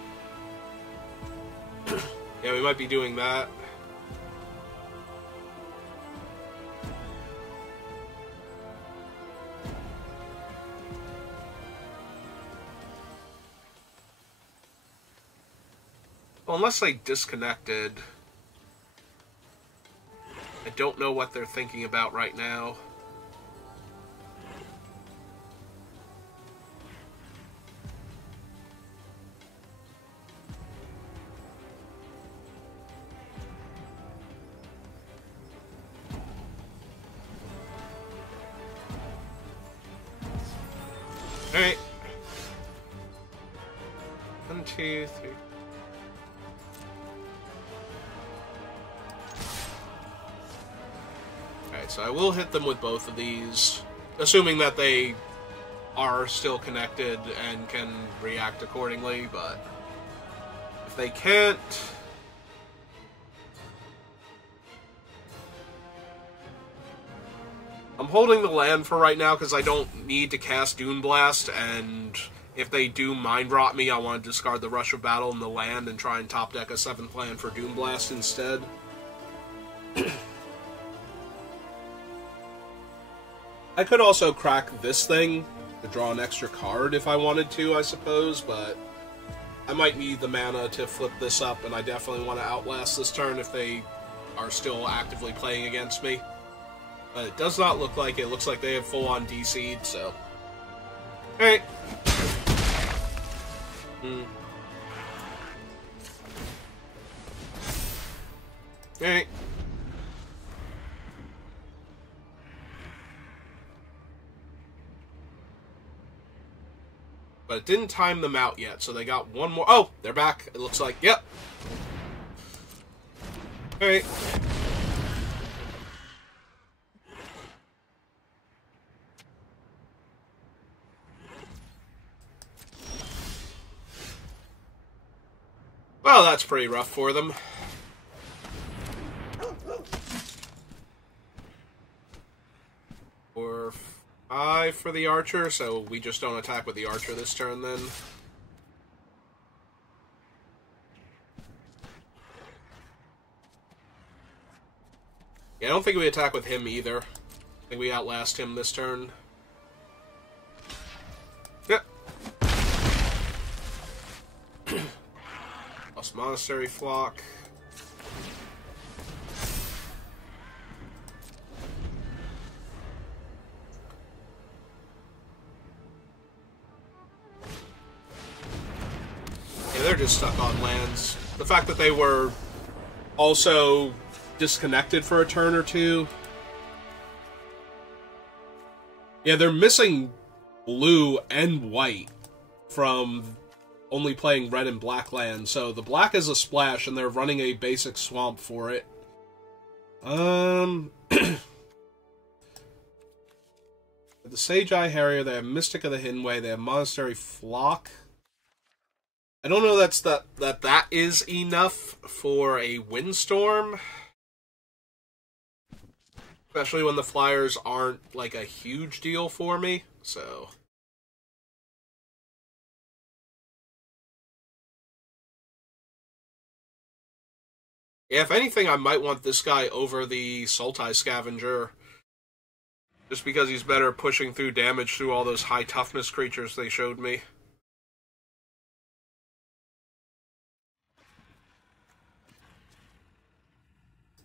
Yeah, we might be doing that. Well, unless they disconnected... I don't know what they're thinking about right now. Alright. 1, 2, 3... so I will hit them with both of these, assuming that they are still connected and can react accordingly, but if they can't... I'm holding the land for right now because I don't need to cast Dune Blast, and if they do Mind Rot me, I want to discard the Rush of Battle and the land and try and top deck a 7th land for Dune Blast instead. I could also crack this thing to draw an extra card if I wanted to, I suppose, but I might need the mana to flip this up, and I definitely want to outlast this turn if they are still actively playing against me. But it does not look like it. It looks like they have full-on DC'd, so... Alright. Alright. But it didn't time them out yet, so they got one more. Oh, they're back. It looks like, yep. Alright. Well, that's pretty rough for them. Or 5 for the archer, so we just don't attack with the archer this turn then. Yeah, I don't think we attack with him either. I think we outlast him this turn. Yep. Lost Monastery Flock. Yeah, they're just stuck on lands. The fact that they were also disconnected for a turn or two. Yeah, they're missing blue and white from only playing red and black land. So the black is a splash, and they're running a basic swamp for it. The Sage Eye Harrier, they have Mystic of the Hidden Way, they have Monastery Flock. I don't know that is enough for a Windstorm. Especially when the flyers aren't, like, a huge deal for me, so... Yeah, if anything, I might want this guy over the Sultai Scavenger. Just because he's better pushing through damage through all those high toughness creatures they showed me.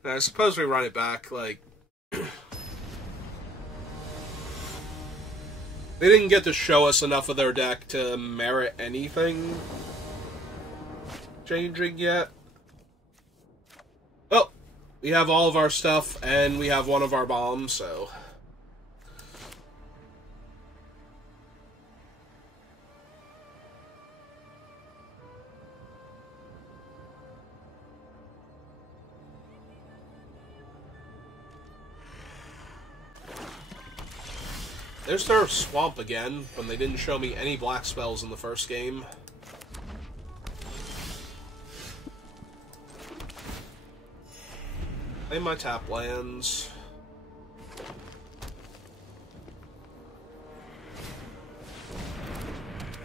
And I suppose we run it back, like... They didn't get to show us enough of their deck to merit anything changing yet. Well, we have all of our stuff, and we have one of our bombs, so... There's their swamp again, when they didn't show me any black spells in the first game. Play my tap lands.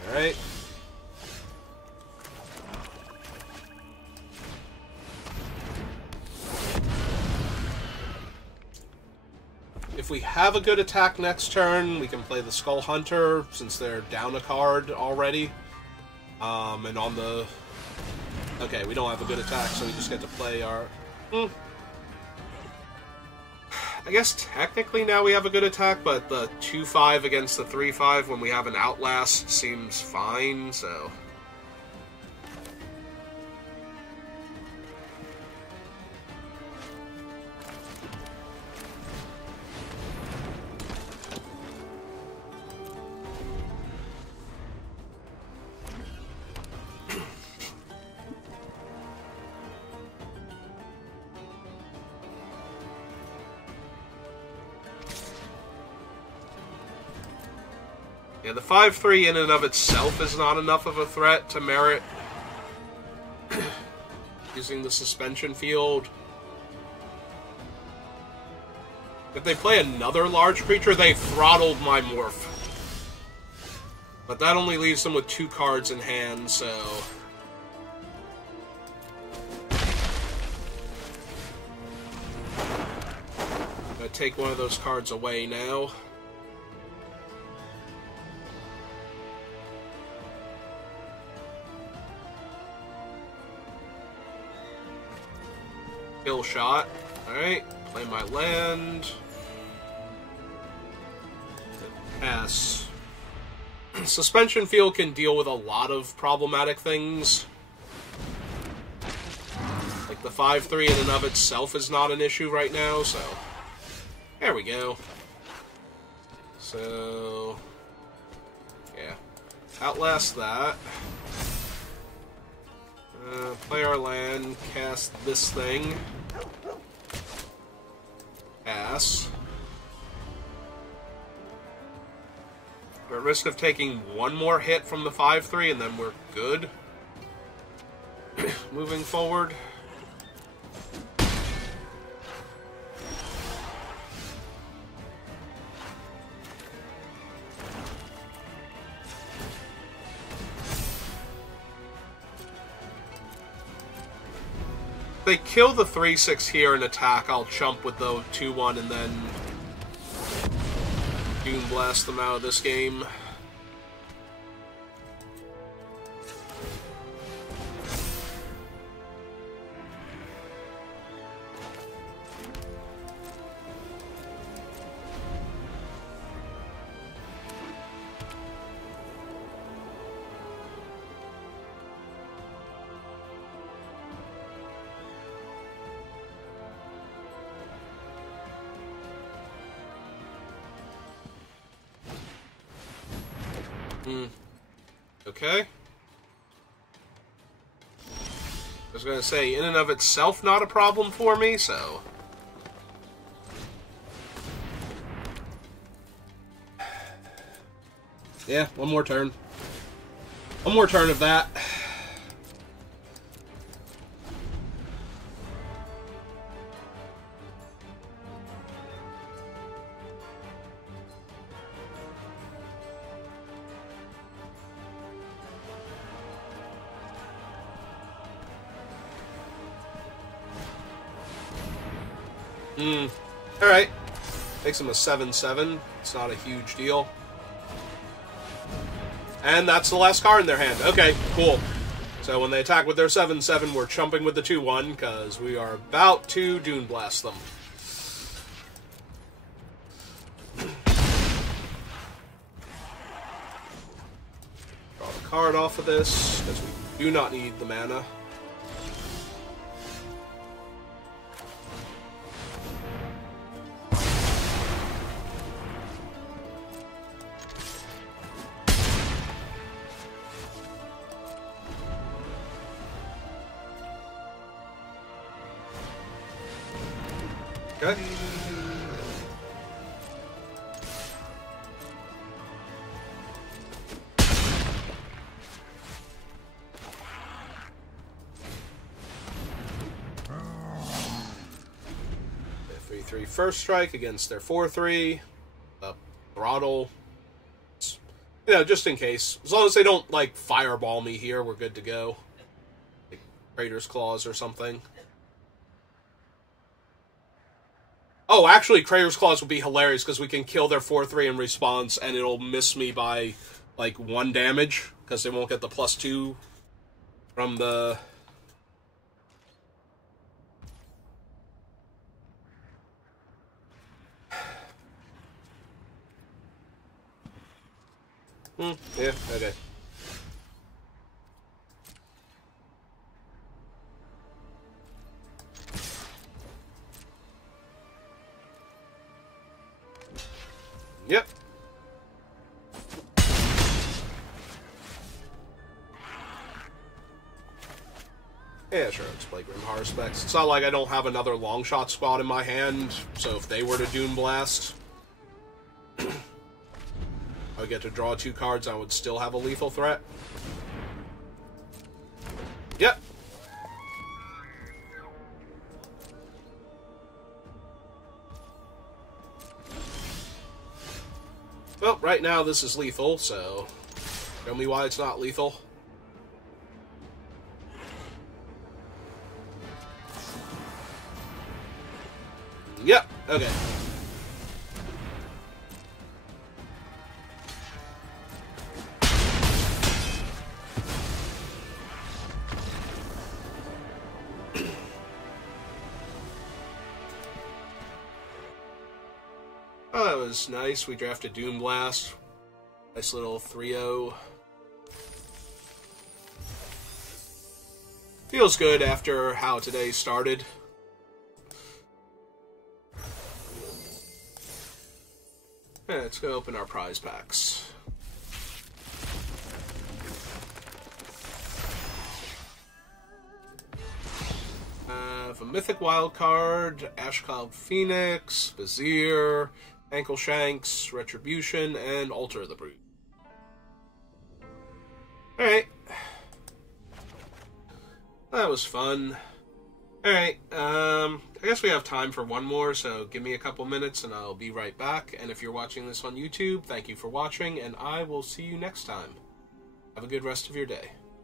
Alright. If we have a good attack next turn, we can play the Skull Hunter, since they're down a card already. And on the... Okay, we don't have a good attack, so we just get to play our... I guess technically now we have a good attack, but the 2-5 against the 3-5 when we have an Outlast seems fine, so... Yeah, the 5-3 in and of itself is not enough of a threat to merit using the suspension field. If they play another large creature, they throttled my Morph. But that only leaves them with 2 cards in hand, so... I'm gonna take one of those cards away now. Kill shot. Alright, play my land. Pass. Suspension field can deal with a lot of problematic things. Like the 5-3 in and of itself is not an issue right now, so... There we go. So... Yeah. Outlast that. Play our land, cast this thing. Pass. We're at risk of taking one more hit from the 5-3 and then we're good. Moving forward. They kill the 3-6 here and attack, I'll chump with the 2-1 and then Doom Blast them out of this game. Okay. I was gonna say, in and of itself, not a problem for me, so... Yeah, one more turn. One more turn of that. Alright. Makes him a 7-7. It's not a huge deal. And that's the last card in their hand. Okay, cool. So when they attack with their 7-7, we're chumping with the 2-1, because we are about to Dune Blast them. Draw the card off of this, because we do not need the mana. Okay. Their 3-3 first strike against their 4-3. Throttle. You know, just in case. As long as they don't, like, fireball me here, we're good to go. Like, Crater's Claws or something. Oh, actually, Crater's Claws would be hilarious, because we can kill their 4-3 in response, and it'll miss me by, like, 1 damage, because they won't get the +2 from the... Yeah, okay. Yep. Yeah, sure, let's play Grim Haruspex. It's not like I don't have another long shot squad in my hand, so if they were to Dune Blast, I would get to draw 2 cards, I would still have a lethal threat. Yep. Well, right now this is lethal, so show me why it's not lethal. Yep, okay. Oh, that was nice. We drafted Doom Blast. Nice little 3-0. Feels good after how today started. Yeah, let's go open our prize packs. have a Mythic Wild card, Ashcloud Phoenix, Vizier, Ankle Shanks, Retribution, and Alter the Brood. Alright. That was fun. Alright, I guess we have time for one more, so give me a couple minutes and I'll be right back. And if you're watching this on YouTube, thank you for watching, and I will see you next time. Have a good rest of your day.